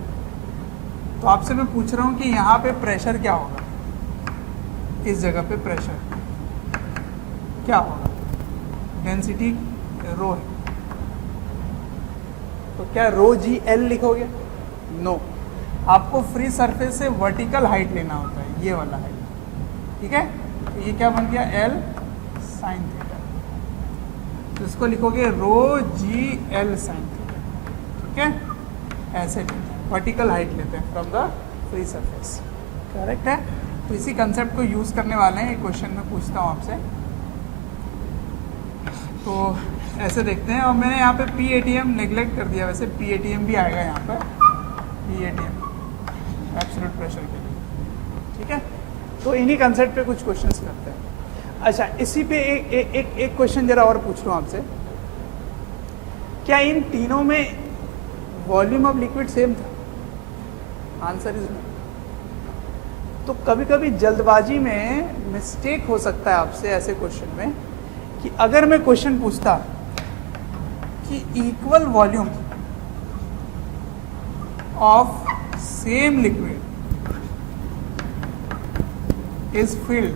तो आपसे मैं पूछ रहा हूँ कि यहाँ पे प्रेशर क्या होगा? इस जगह पे प्रेशर क्या होगा? डेंसिटी रो है, तो क्या रो जी एल लिखोगे? नो, आपको फ्री सरफेस से वर्टिकल हाइट लेना होता है, ये वाला हाइट। ठीक है, तो ये क्या बन गया? L sine theta. तो इसको लिखोगे रो जी एल साइन थीटा। ठीक है, ऐसे लेते हैं, वर्टिकल हाइट लेते हैं from the free surface. Correct है। तो इसी कंसेप्ट को यूज़ करने वाले हैं, एक क्वेश्चन में पूछता हूँ आपसे। तो ऐसे देखते हैं, और मैंने यहाँ पे PATM नेग्लेक्ट कर दिया, वैसे PATM भी आएगा यहाँ पर, PATM एब्सोल्यूट प्रेशर के लिए। ठीक है, तो इन्हीं कंसेप्ट पे कुछ क्वेश्चंस करते हैं। अच्छा, इसी पे एक क्वेश्चन जरा और पूछ रहा हूँ आपसे, क्या इन तीनों में वॉल्यूम ऑफ लिक्विड सेम था? Answer is no. तो कभी कभी जल्दबाजी में मिस्टेक हो सकता है आपसे ऐसे क्वेश्चन में, कि अगर मैं क्वेश्चन पूछता कि equal volume of same liquid is filled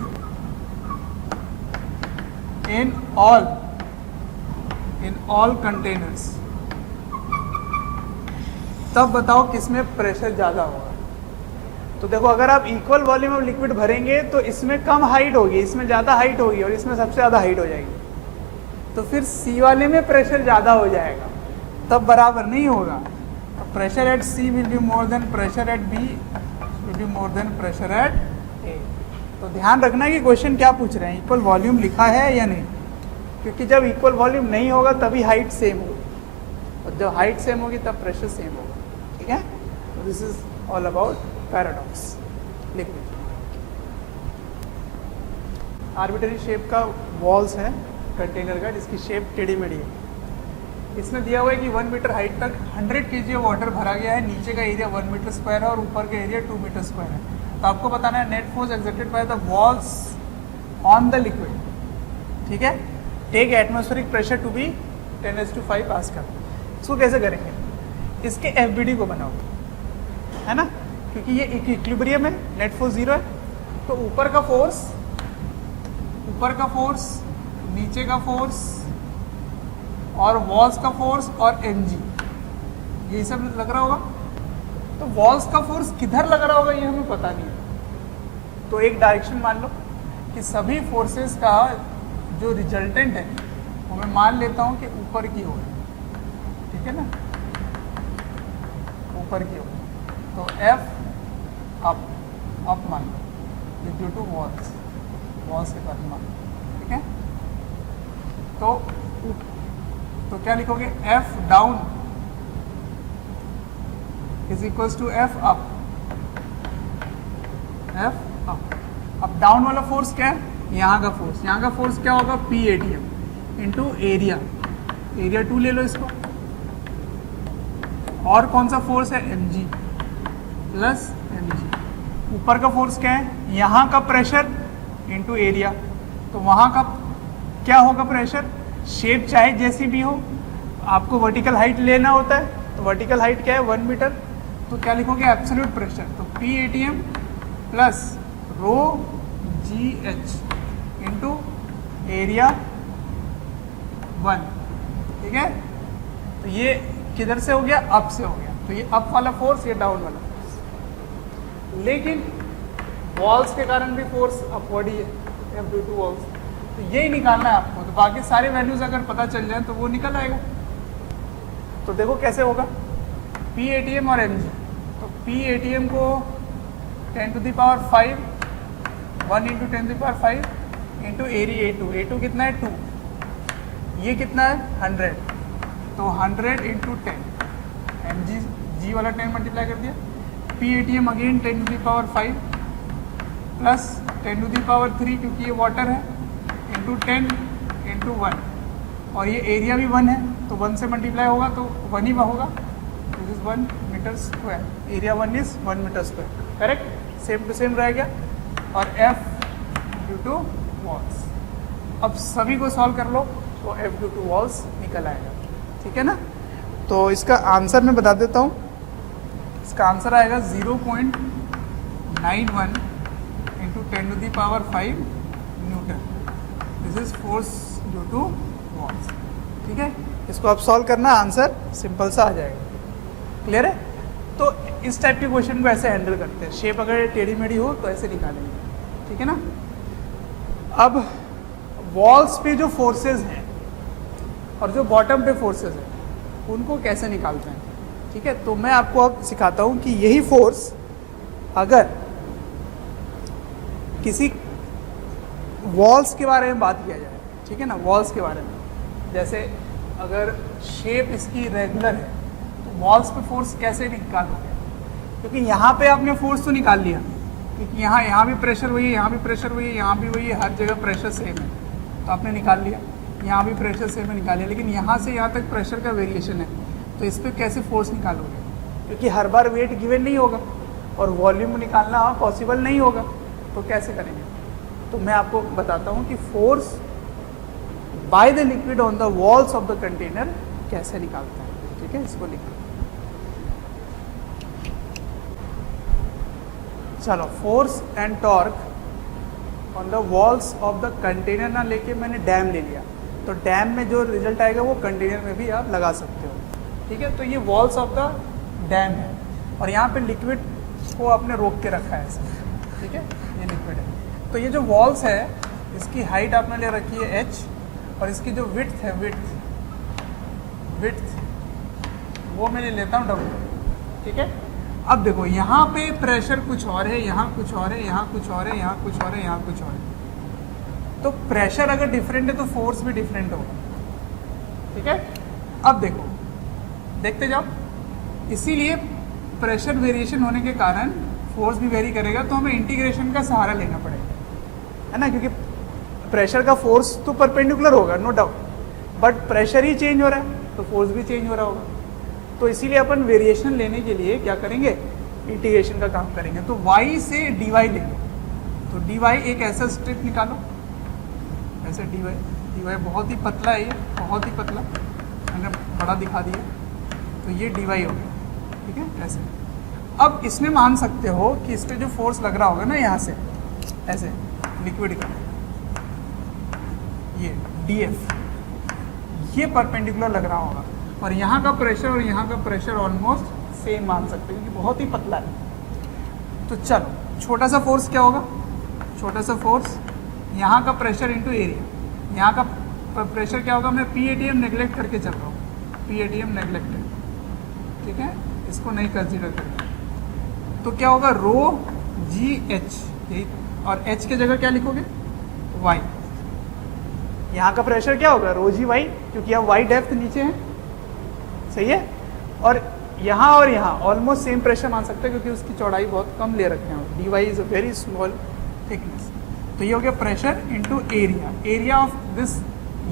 in all containers, तब बताओ किसमें प्रेशर ज्यादा होगा? तो देखो, अगर आप इक्वल वॉल्यूम ऑफ लिक्विड भरेंगे तो इसमें कम हाइट होगी, इसमें ज़्यादा हाइट होगी, और इसमें सबसे ज़्यादा हाइट हो जाएगी, तो फिर सी वाले में प्रेशर ज़्यादा हो जाएगा, तब बराबर नहीं होगा। Pressure at C will be more than pressure at B will be more than pressure at A. तो ध्यान रखना कि क्वेश्चन क्या पूछ रहे हैं, इक्वल वॉल्यूम लिखा है या नहीं, क्योंकि जब इक्वल वॉल्यूम नहीं होगा तभी हाइट सेम होगी, और जब हाइट सेम होगी तब प्रेशर सेम होगा। ठीक है, तो this is all about paradox liquid. Arbitrary shape का वॉल्स है कंटेनर का, जिसकी शेप टेढ़ी मेढ़ी है। इसमें दिया हुआ है कि 1 मीटर हाइट तक 100 kg ऑफ वाटर भरा गया है, नीचे का एरिया 1 मीटर स्क्वायर है और ऊपर का एरिया 2 मीटर स्क्वायर है। तो आपको बताना है net force exerted by the walls on the liquid. ठीक है, take atmospheric pressure to be 10⁵ pascal. इसको कैसे करेंगे, इसके एफबीडी को बनाओ, है ना, क्योंकि ये इक्विलिब्रियम है, नेट फोर्स 0 है, तो ऊपर का फोर्स, नीचे का फोर्स और वॉल्स का फोर्स और mg, यही सब लग रहा होगा। तो वॉल्स का फोर्स किधर लग रहा होगा ये हमें पता नहीं है, तो एक डायरेक्शन मान लो कि सभी फोर्सेस का जो रिजल्टेंट है वो मैं मान लेता हूँ कि ऊपर की ओर, ठीक है ना, ऊपर की ओर, तो F अप मान लो, ये ड्यू टू वॉल्स के कारण मान लो, ठीक है। तो क्या लिखोगे, F down is equals to F up. अब डाउन वाला फोर्स क्या है, यहाँ का फोर्स क्या होगा, PATM इंटू एरिया 2 ले लो इसको, और कौन सा फोर्स है, mg प्लस mg। ऊपर का फोर्स क्या है, यहाँ का प्रेशर इंटू एरिया, तो वहाँ का क्या होगा प्रेशर, शेप चाहे जैसी भी हो, आपको वर्टिकल हाइट लेना होता है, तो वर्टिकल हाइट क्या है 1 मीटर, तो क्या लिखोगे, एब्सोल्यूट प्रेशर, तो PATM प्लस रो GH इंटू एरिया 1, ठीक है। तो ये किधर से हो गया, अप से हो गया, तो ये अप वाला फोर्स, ये डाउन वाला फोर्स, लेकिन वॉल्स के कारण भी फोर्स अपवर्ड ही है, F ड्यू टू वॉल्स, तो यही निकालना है आपको। तो बाकी सारे वैल्यूज अगर पता चल जाए तो वो निकल आएगा। तो देखो कैसे होगा, PATM और mg, तो PATM को 10 to the power 5 1 into 10 to the power 5 into area A2 कितना है 2, ये कितना है 100, तो 100 इंटू 10, mg g वाला 10 मल्टीप्लाई कर दिया, PATM again 10 to the power 5 plus 10 to the power 3 क्योंकि ये वाटर है, इंटू 10 इंटू 1, और ये एरिया भी 1 है, तो 1 से मल्टीप्लाई होगा तो 1 ही होगा, this is 1 metre square, area 1 is 1 metre square, correct, same to same रह गया, और F ड्यू टू वॉल्स। अब सभी को सॉल्व कर लो तो F ड्यू टू वॉल्स निकल आएगा, ठीक है ना। तो इसका आंसर मैं बता देता हूँ, इसका आंसर आएगा 0.91 into 10 to the power 5 newton, this is force due to walls, ठीक है। इसको आप सॉल्व करना, आंसर सिंपल सा आ जाएगा, क्लियर है। तो इस टाइप के क्वेश्चन को ऐसे हैंडल करते हैं, शेप अगर टेढ़ी मेढ़ी हो तो ऐसे निकालेंगे, ठीक है ना। अब वॉल्स पे जो फोर्सेस हैं और जो बॉटम पे फोर्सेस हैं उनको कैसे निकालते हैं, ठीक है। तो मैं आपको अब सिखाता हूँ कि यही फोर्स अगर किसी वॉल्स के बारे में बात किया जाए, ठीक है ना, वॉल्स के बारे में, जैसे अगर शेप इसकी रेगुलर है तो वॉल्स पे फोर्स कैसे निकालोगे, क्योंकि यहाँ पे आपने फोर्स तो निकाल लिया, क्योंकि यहाँ भी प्रेशर वही है, यहाँ भी प्रेशर वही है, यहाँ भी वही है, हर जगह प्रेशर सेम है, तो आपने निकाल लिया, यहाँ भी प्रेशर सेम है, निकाल लिया, लेकिन यहाँ से यहाँ तक प्रेशर का वेरिएशन है, तो इस पर कैसे फोर्स निकालोगे, क्योंकि हर बार वेट गिवन नहीं होगा और वॉल्यूम निकालना पॉसिबल नहीं होगा, तो कैसे करेंगे। तो मैं आपको बताता हूँ कि force by the liquid on the walls of the container कैसे निकालता है, ठीक है, इसको लिखो। चलो, force and torque on the walls of the container ना लेके मैंने डैम ले लिया, तो डैम में जो रिजल्ट आएगा वो कंटेनर में भी आप लगा सकते हो, ठीक है। तो ये वॉल्स ऑफ द डैम है और यहाँ पे लिक्विड को आपने रोक के रखा है ऐसे, ठीक है, ये लिक्विड है। तो ये जो वॉल्स है इसकी हाइट आपने ले रखी है h और इसकी जो विड्थ है विड्थ वो मैं ले लेता हूँ w, ठीक है। अब देखो यहाँ पे प्रेशर कुछ और है, यहाँ कुछ और है, यहाँ कुछ और है, यहाँ कुछ और है, यहाँ कुछ और है, तो प्रेशर अगर डिफरेंट है तो फोर्स भी डिफरेंट होगा, ठीक है। अब देखो, देखते जाओ, इसीलिए प्रेशर वेरिएशन होने के कारण फोर्स भी वेरी करेगा, तो हमें इंटीग्रेशन का सहारा लेना पड़ेगा, है ना, क्योंकि प्रेशर का फोर्स तो परपेंडिकुलर होगा, नो डाउट, बट प्रेशर ही चेंज हो रहा है तो फोर्स भी चेंज हो रहा होगा, तो इसीलिए अपन वेरिएशन लेने के लिए क्या करेंगे, इंटीग्रेशन का काम करेंगे। तो y से dy ले लो, तो dy एक ऐसा स्ट्रिप निकालो, ऐसे dy बहुत ही पतला है, ये बहुत ही पतला, मैंने बड़ा दिखा दिया, तो ये dy हो गया, ठीक है ऐसे। अब इसमें मान सकते हो कि इस पर जो फोर्स लग रहा होगा ना यहाँ से ऐसे लिक्विड का, ये dF, ये परपेंडिकुलर लग रहा होगा, और यहाँ का प्रेशर और यहाँ का प्रेशर ऑलमोस्ट सेम मान सकते हैं क्योंकि बहुत ही पतला है। तो चलो छोटा सा फोर्स क्या होगा, छोटा सा फोर्स यहाँ का प्रेशर इंटू एरिया, यहाँ का प्रेशर क्या होगा, मैं PATM नेगलेक्ट करके चल रहा हूँ, PATM नेगलेक्टेड, ठीक है, इसको नहीं कंसीडर करना। तो क्या होगा रो जी एच, यही, और एच के जगह क्या लिखोगे वाई, यहाँ का प्रेशर क्या होगा रो जी वाई, क्योंकि यहाँ वाई डेप्थ नीचे है, सही है, और यहाँ ऑलमोस्ट सेम प्रेशर मान सकते हैं क्योंकि उसकी चौड़ाई बहुत कम ले रखे हैं, d y is a very small thickness. तो ये हो गया pressure into area, area of this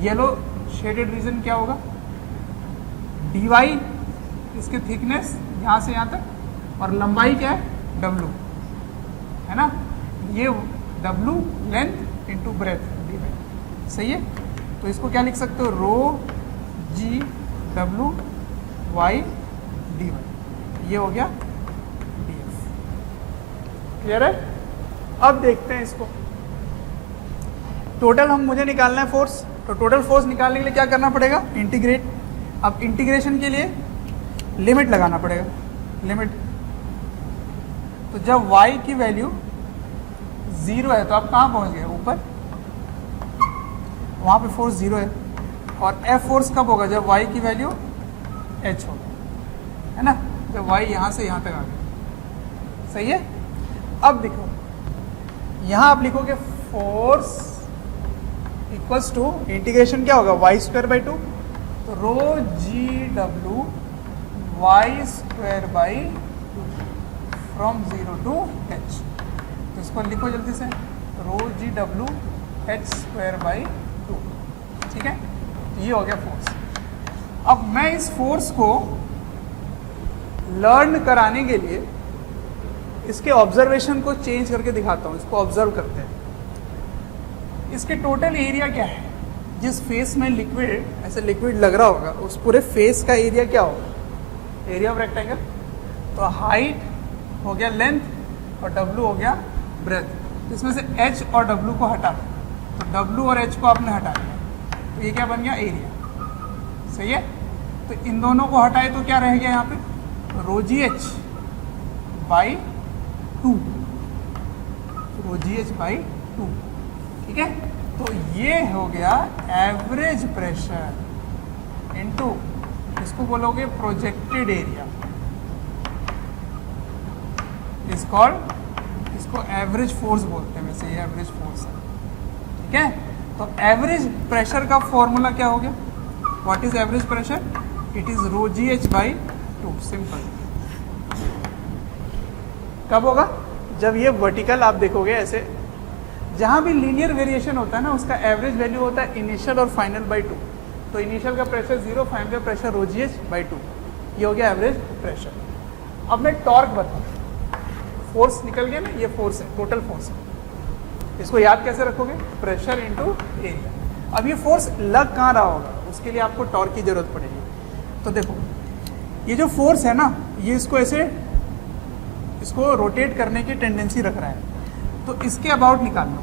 yellow shaded region क्या होगा डी वाई, इसके थिकनेस यहाँ से यहाँ तक, और लंबाई क्या है W, है ना, ये W length into breadth d y, सही है। तो इसको क्या लिख सकते हो rho g W y D y, ये हो गया DF, क्लियर है। अब देखते हैं इसको, टोटल मुझे निकालना है फोर्स, तो टोटल फोर्स निकालने के लिए क्या करना पड़ेगा इंटीग्रेट। अब इंटीग्रेशन के लिए लिमिट लगाना पड़ेगा, लिमिट, तो जब y की वैल्यू 0 है तो आप कहाँ पहुँच गए ऊपर, वहाँ पे फोर्स 0 है, और F फोर्स कब होगा जब y की वैल्यू h होगा, है ना, जब y यहाँ से यहाँ तक आ गया, सही है। अब देखो यहाँ आप लिखोगे फोर्स इक्वल्स टू इंटीग्रेशन क्या होगा वाई स्क्वायर बाई 2, तो rho ji W Y square by 2 from 0 to h, तो इसको लिखो जल्दी से rho ji W h square by 2, ठीक है, तो ये हो गया फोर्स। अब मैं इस फोर्स को लर्न कराने के लिए इसके ऑब्जर्वेशन को चेंज करके दिखाता हूँ, इसको ऑब्जर्व करते हैं। इसके टोटल एरिया क्या है, जिस फेस में लिक्विड ऐसे लिक्विड लग रहा होगा उस पूरे फेस का एरिया क्या होगा, एरिया ऑफ रेक्टेंगल, तो हाइट हो गया लेंथ और W हो गया ब्रेथ, इसमें से H और W को हटा, तो W और H को आपने हटा दिया, तो ये क्या बन गया एरिया, सही है। तो इन दोनों को हटाए तो क्या रह गया यहाँ पे rho ji H by 2, rho ji H by 2, ठीक है। तो ये हो गया एवरेज प्रेशर इनटू, इसको बोलोगे प्रोजेक्टेड एरिया, इज कॉल्ड, इसको एवरेज फोर्स बोलते हैं, वैसे ये एवरेज फोर्स है, ठीक है। तो एवरेज प्रेशर का फॉर्मूला क्या हो गया, what is average pressure, it is rho ji H by 2, simple. कब होगा जब ये वर्टिकल आप देखोगे ऐसे, जहाँ भी लीनियर वेरिएशन होता है ना उसका एवरेज वैल्यू होता है इनिशियल और फाइनल बाई 2, तो इनिशियल का प्रेशर 0, फाइनल का pressure rho ji H by 2, ये हो गया एवरेज प्रेशर। अब मैं टॉर्क बताऊँ, फोर्स निकल गया ना, ये फोर्स है, टोटल फोर्स है, इसको याद कैसे रखोगे प्रेशर इंटू एरिया। अब ये फोर्स लग कहाँ रहा होगा उसके लिए आपको टॉर्क की जरूरत पड़ेगी। तो देखो ये जो फोर्स है ना, ये इसको ऐसे, इसको रोटेट करने की टेंडेंसी रख रहा है, तो इसके अबाउट निकाल लो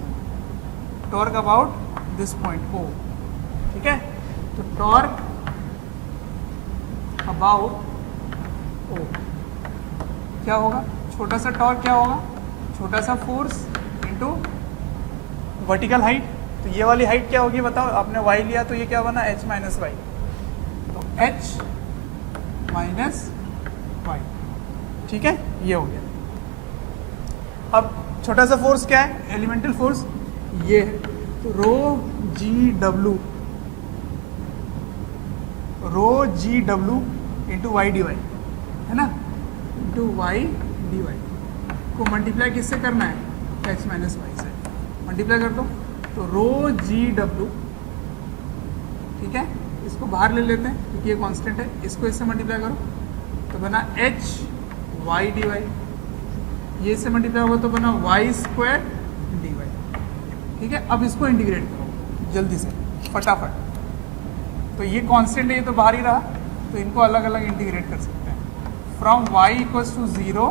torque about this point O, ठीक है। तो टॉर्क अबाउट O क्या होगा, छोटा सा टॉर्क क्या होगा, छोटा सा फोर्स इनटू वर्टिकल हाइट, तो ये वाली हाइट क्या होगी बताओ, आपने y लिया तो ये क्या बना h माइनस वाई, तो h माइनस वाई, ठीक है, ये हो गया। अब छोटा सा फोर्स क्या है, एलिमेंटल फोर्स ये है, तो रो जी W into Y D Y, है ना, इंटू वाई डी वाई को मल्टीप्लाई किससे करना है, h माइनस वाई से मल्टीप्लाई कर दो, तो रो जी डब्ल्यू, ठीक है, इसको बाहर ले लेते हैं क्योंकि ये कांस्टेंट है, इसको इससे मल्टीप्लाई करो तो बना h वाई डी वाई, ये इससे मल्टीप्लाई होगा तो बना वाई स्क्वायर डी वाई, ठीक है। अब इसको इंटीग्रेट करो जल्दी से फटाफट, तो ये कांस्टेंट है, ये तो बाहर ही रहा, तो इनको अलग अलग इंटीग्रेट कर सकते हैं। From y equals to 0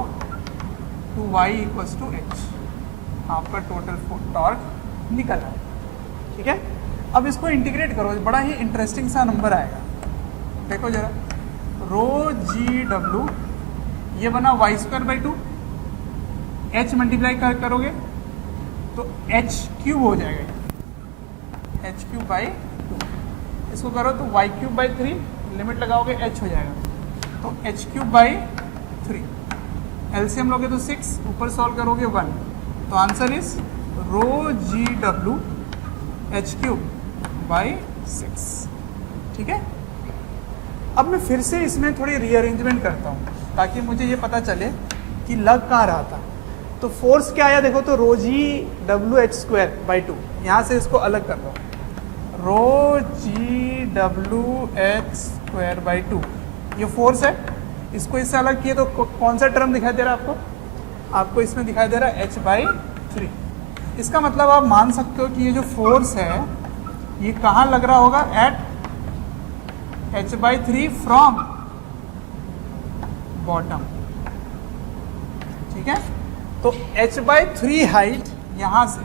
to y equals to h, आपका टोटल टॉर्क निकल रहा है। ठीक है, अब इसको इंटीग्रेट करो, बड़ा ही इंटरेस्टिंग सा नंबर आएगा। देखो जरा, रो जी डब्ल्यू ये बना y square by 2, h multiply करोगे तो h क्यूब हो जाएगा, h क्यूब बाई 2। इसको करो तो y क्यूब बाई 3, लिमिट लगाओगे h हो जाएगा, तो h क्यूब बाई 3। एलसीएम लोगे तो 6, ऊपर सॉल्व करोगे 1, तो answer is rho ji W h cube by 6। ठीक है, अब मैं फिर से इसमें थोड़ी रीअरेंजमेंट करता हूँ ताकि मुझे ये पता चले कि लग कहाँ रहा था। तो फोर्स क्या आया देखो, तो rho ji W H square by 2, यहाँ से इसको अलग कर रहा हूँ, rho ji W H square by 2 ये फोर्स है। इसको इससे अलग किए तो कौन सा टर्म दिखाई दे रहा है आपको? आपको इसमें दिखाई दे रहा है h बाई 3। इसका मतलब आप मान सकते हो कि ये जो फोर्स है ये कहाँ लग रहा होगा? At h by 3 from bottom. ठीक है, तो h बाई 3 हाइट, यहाँ से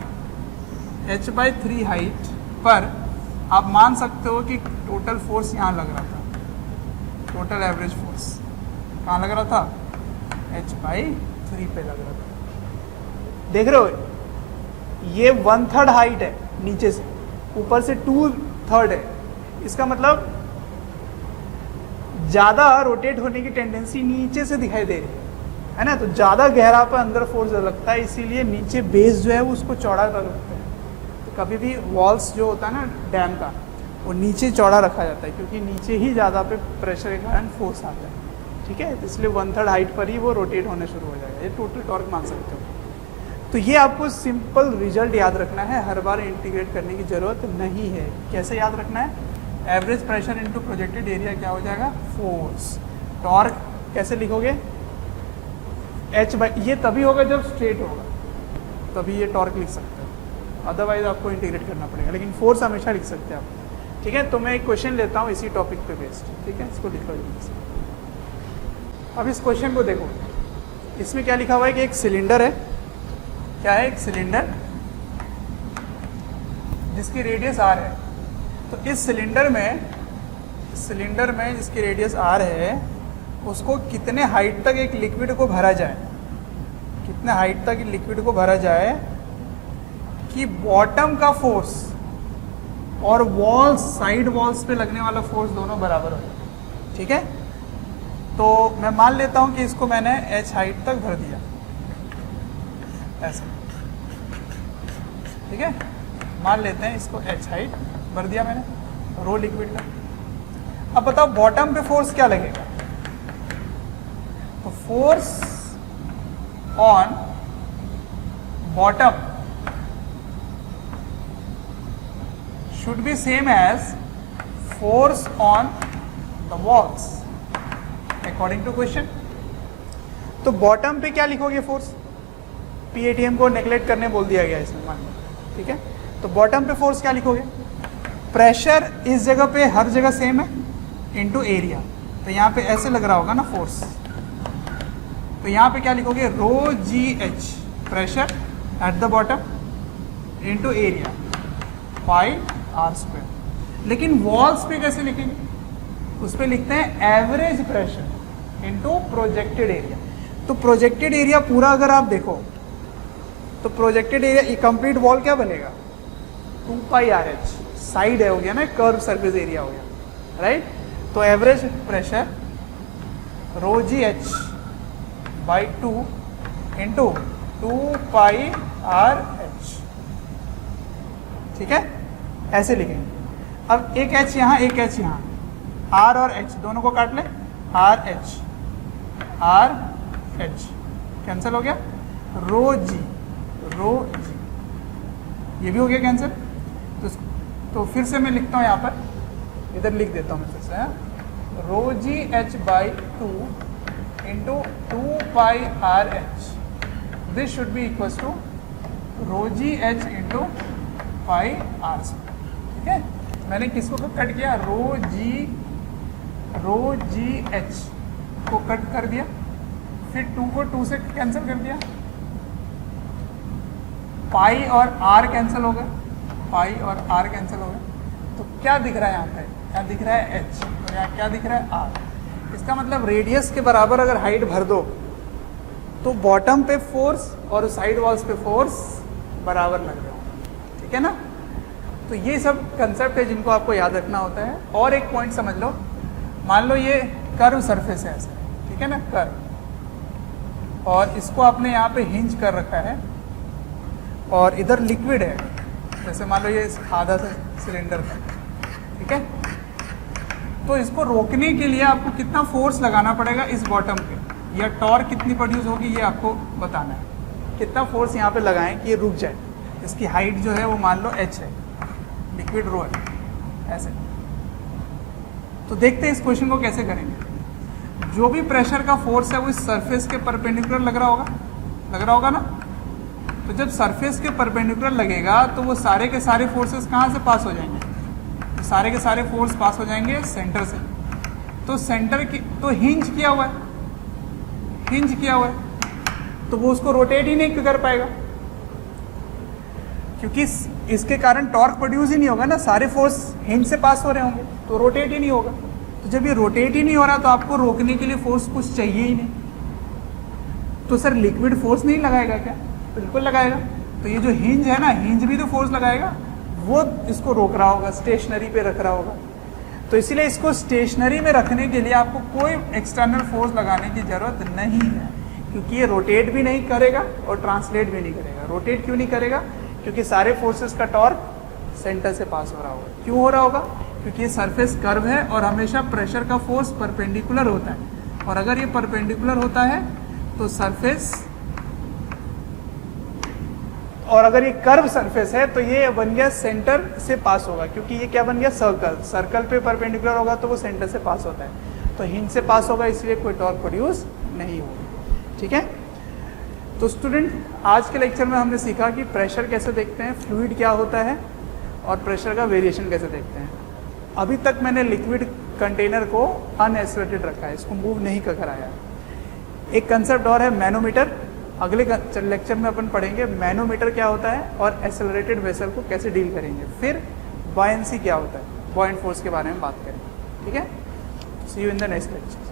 h बाई 3 हाइट पर आप मान सकते हो कि टोटल फोर्स यहाँ लग रहा था, टोटल एवरेज फोर्स कहाँ लग रहा था? h बाई 3 पे लग रहा था। देख रहे हो, ये 1/3 हाइट है नीचे से, ऊपर से 2/3 है। इसका मतलब ज़्यादा रोटेट होने की टेंडेंसी नीचे से दिखाई दे रही है ना, तो ज़्यादा गहरा पर अंदर फोर्स लगता है, इसीलिए नीचे बेस जो है वो उसको चौड़ा कर रखते हैं। तो कभी भी वॉल्स जो होता है ना डैम का, वो नीचे चौड़ा रखा जाता है क्योंकि नीचे ही ज़्यादा पे प्रेशर के कारण फोर्स आता है। ठीक है, इसलिए 1/3 हाइट पर ही वो रोटेट होने शुरू हो जाएगा। ये टोटल टॉर्क मान सकते हो। तो ये आपको सिंपल रिजल्ट याद रखना है, हर बार इंटीग्रेट करने की ज़रूरत नहीं है। कैसे याद रखना है? Average pressure into projected area क्या हो जाएगा? फोर्स। टॉर्क कैसे लिखोगे? h बाई, ये तभी होगा जब स्ट्रेट होगा, तभी ये टॉर्क लिख सकते हो, अदरवाइज आपको इंटीग्रेट करना पड़ेगा, लेकिन फोर्स हमेशा लिख सकते हैं आप। ठीक है, तो मैं एक क्वेश्चन लेता हूँ इसी टॉपिक पे बेस्ड। ठीक है, इसको लिख लो जल्दी से। अब इस क्वेश्चन को देखो, इसमें क्या लिखा हुआ है कि एक सिलेंडर है। क्या है? एक सिलेंडर जिसकी रेडियस r है। तो इस सिलेंडर में जिसकी रेडियस r है, उसको कितने हाइट तक एक लिक्विड को भरा जाए, कितने हाइट तक लिक्विड को भरा जाए कि बॉटम का फोर्स और वॉल्स, साइड वॉल्स पे लगने वाला फोर्स दोनों बराबर हो जाए। ठीक है, तो मैं मान लेता हूं कि इसको मैंने h हाइट तक भर दिया ऐसे। ठीक है, मान लेते हैं इसको h हाइट भर दिया मैंने रो लिक्विड का। अब बताओ बॉटम पे फोर्स क्या लगेगा? तो force on bottom should be same as force on the walls according to question. तो बॉटम पे क्या लिखोगे? फोर्स। PATM को नेग्लेक्ट करने बोल दिया गया इसमें, मान लो। ठीक है, तो बॉटम पे फोर्स क्या लिखोगे? प्रेशर इस जगह पे हर जगह सेम है इनटू एरिया, तो यहाँ पे ऐसे लग रहा होगा ना फोर्स, तो यहाँ पे क्या लिखोगे? रो GH pressure at the bottom into area pi r square. लेकिन वॉल्स पे कैसे लिखेंगे? उस पे लिखते हैं average pressure into projected area. तो प्रोजेक्टेड एरिया पूरा अगर आप देखो तो प्रोजेक्टेड एरिया कंप्लीट वॉल क्या बनेगा? 2πRH साइड है, हो गया ना, कर्व सरफेस एरिया हो गया, राइट। तो average pressure rho GH by 2 into 2πRH। ठीक है, ऐसे लिखेंगे। अब एक h यहाँ, एक h यहाँ, r और h दोनों को काट ले, RH कैंसिल हो गया, रो G ये भी हो गया कैंसिल। तो फिर से मैं लिखता हूँ यहाँ पर, इधर लिख देता हूँ मैं फिर से, rho GH by 2 into 2πRH, this should be equal to rho GH into pi R। ठीक है, मैंने किसको कट किया? रो रो जी एच को कट कर दिया, फिर 2 को 2 से कैंसिल कर दिया, पाई और आर कैंसिल हो गए, पाई और आर कैंसिल हो गए, तो क्या दिख रहा है यहाँ पे? यहाँ दिख रहा है एच और यहाँ क्या दिख रहा है? आर। इसका मतलब रेडियस के बराबर अगर हाइट भर दो तो बॉटम पे फोर्स और साइड वॉल्स पे फोर्स बराबर लग रहे हो, ठीक है ना? तो ये सब कंसेप्ट है जिनको आपको याद रखना होता है। और एक पॉइंट समझ लो, मान लो ये कर्व सरफेस है ऐसे, ठीक है ना, कर्व, और इसको आपने यहाँ पे हिंज कर रखा है और इधर लिक्विड है, जैसे मान लो ये आधा सिलेंडर का, ठीक है? तो इसको रोकने के लिए आपको कितना फोर्स लगाना पड़ेगा इस बॉटम पे, या टॉर्क कितनी प्रोड्यूस होगी ये आपको बताना है। कितना फोर्स यहाँ पे लगाएं कि ये रुक जाए। इसकी हाइट जो है वो मान लो h है, लिक्विड रो है, ऐसे। तो देखते हैं इस क्वेश्चन को कैसे करेंगे। जो भी प्रेशर का फोर्स है वो इस सरफेस के परपेंडिकुलर लग रहा होगा ना? तो जब सरफेस के परपेंडिकुलर लगेगा तो वो सारे के सारे फोर्सेस कहाँ से पास हो जाएंगे? तो सारे के सारे फोर्स पास हो जाएंगे सेंटर से। तो सेंटर की तो हिंज किया हुआ है, तो वो उसको रोटेट ही नहीं कर पाएगा, क्योंकि इसके कारण टॉर्क प्रोड्यूस ही नहीं होगा ना, सारे फोर्स हिंज से पास हो रहे होंगे, तो रोटेट ही नहीं होगा। तो जब ये रोटेट ही नहीं हो रहा तो आपको रोकने के लिए फोर्स कुछ चाहिए ही नहीं। तो सर लिक्विड फोर्स नहीं लगाएगा क्या? बिल्कुल लगाएगा। तो ये जो हिंज है ना, हिंज भी तो फोर्स लगाएगा, वो इसको रोक रहा होगा, स्टेशनरी पे रख रहा होगा। तो इसीलिए इसको स्टेशनरी में रखने के लिए आपको कोई एक्सटर्नल फोर्स लगाने की जरूरत नहीं है, क्योंकि ये रोटेट भी नहीं करेगा और ट्रांसलेट भी नहीं करेगा। रोटेट क्यों नहीं करेगा? क्योंकि सारे फोर्सेस का टॉर्क सेंटर से पास हो रहा होगा। क्यों हो रहा होगा? क्योंकि ये सरफेस कर्व है और हमेशा प्रेशर का फोर्स परपेंडिकुलर होता है, और अगर ये परपेंडिकुलर होता है तो सरफेस, और अगर ये कर्व सरफेस है तो ये बन गया सेंटर से पास होगा, क्योंकि ये क्या बन गया? सर्कल। सर्कल पे परपेंडिकुलर होगा तो वो सेंटर से पास होता है, तो हिंज से पास होगा, इसलिए कोई टॉर्क प्रोड्यूस नहीं होगा, ठीक है? तो स्टूडेंट, आज के लेक्चर में हमने सीखा कि प्रेशर कैसे देखते हैं, फ्लूइड क्या होता है, और प्रेशर का वेरिएशन कैसे देखते हैं। अभी तक मैंने लिक्विड कंटेनर को अनएक्सलेटेड रखा है, इसको मूव नहीं कराया। एक कंसेप्ट और है मैनोमीटर, अगले लेक्चर में अपन पढ़ेंगे मैनोमीटर क्या होता है और एक्सेलरेटेड वेसल को कैसे डील करेंगे। फिर बॉयंसी क्या होता है, बॉयंट फोर्स के बारे में बात करेंगे, ठीक है? See you in the next lecture.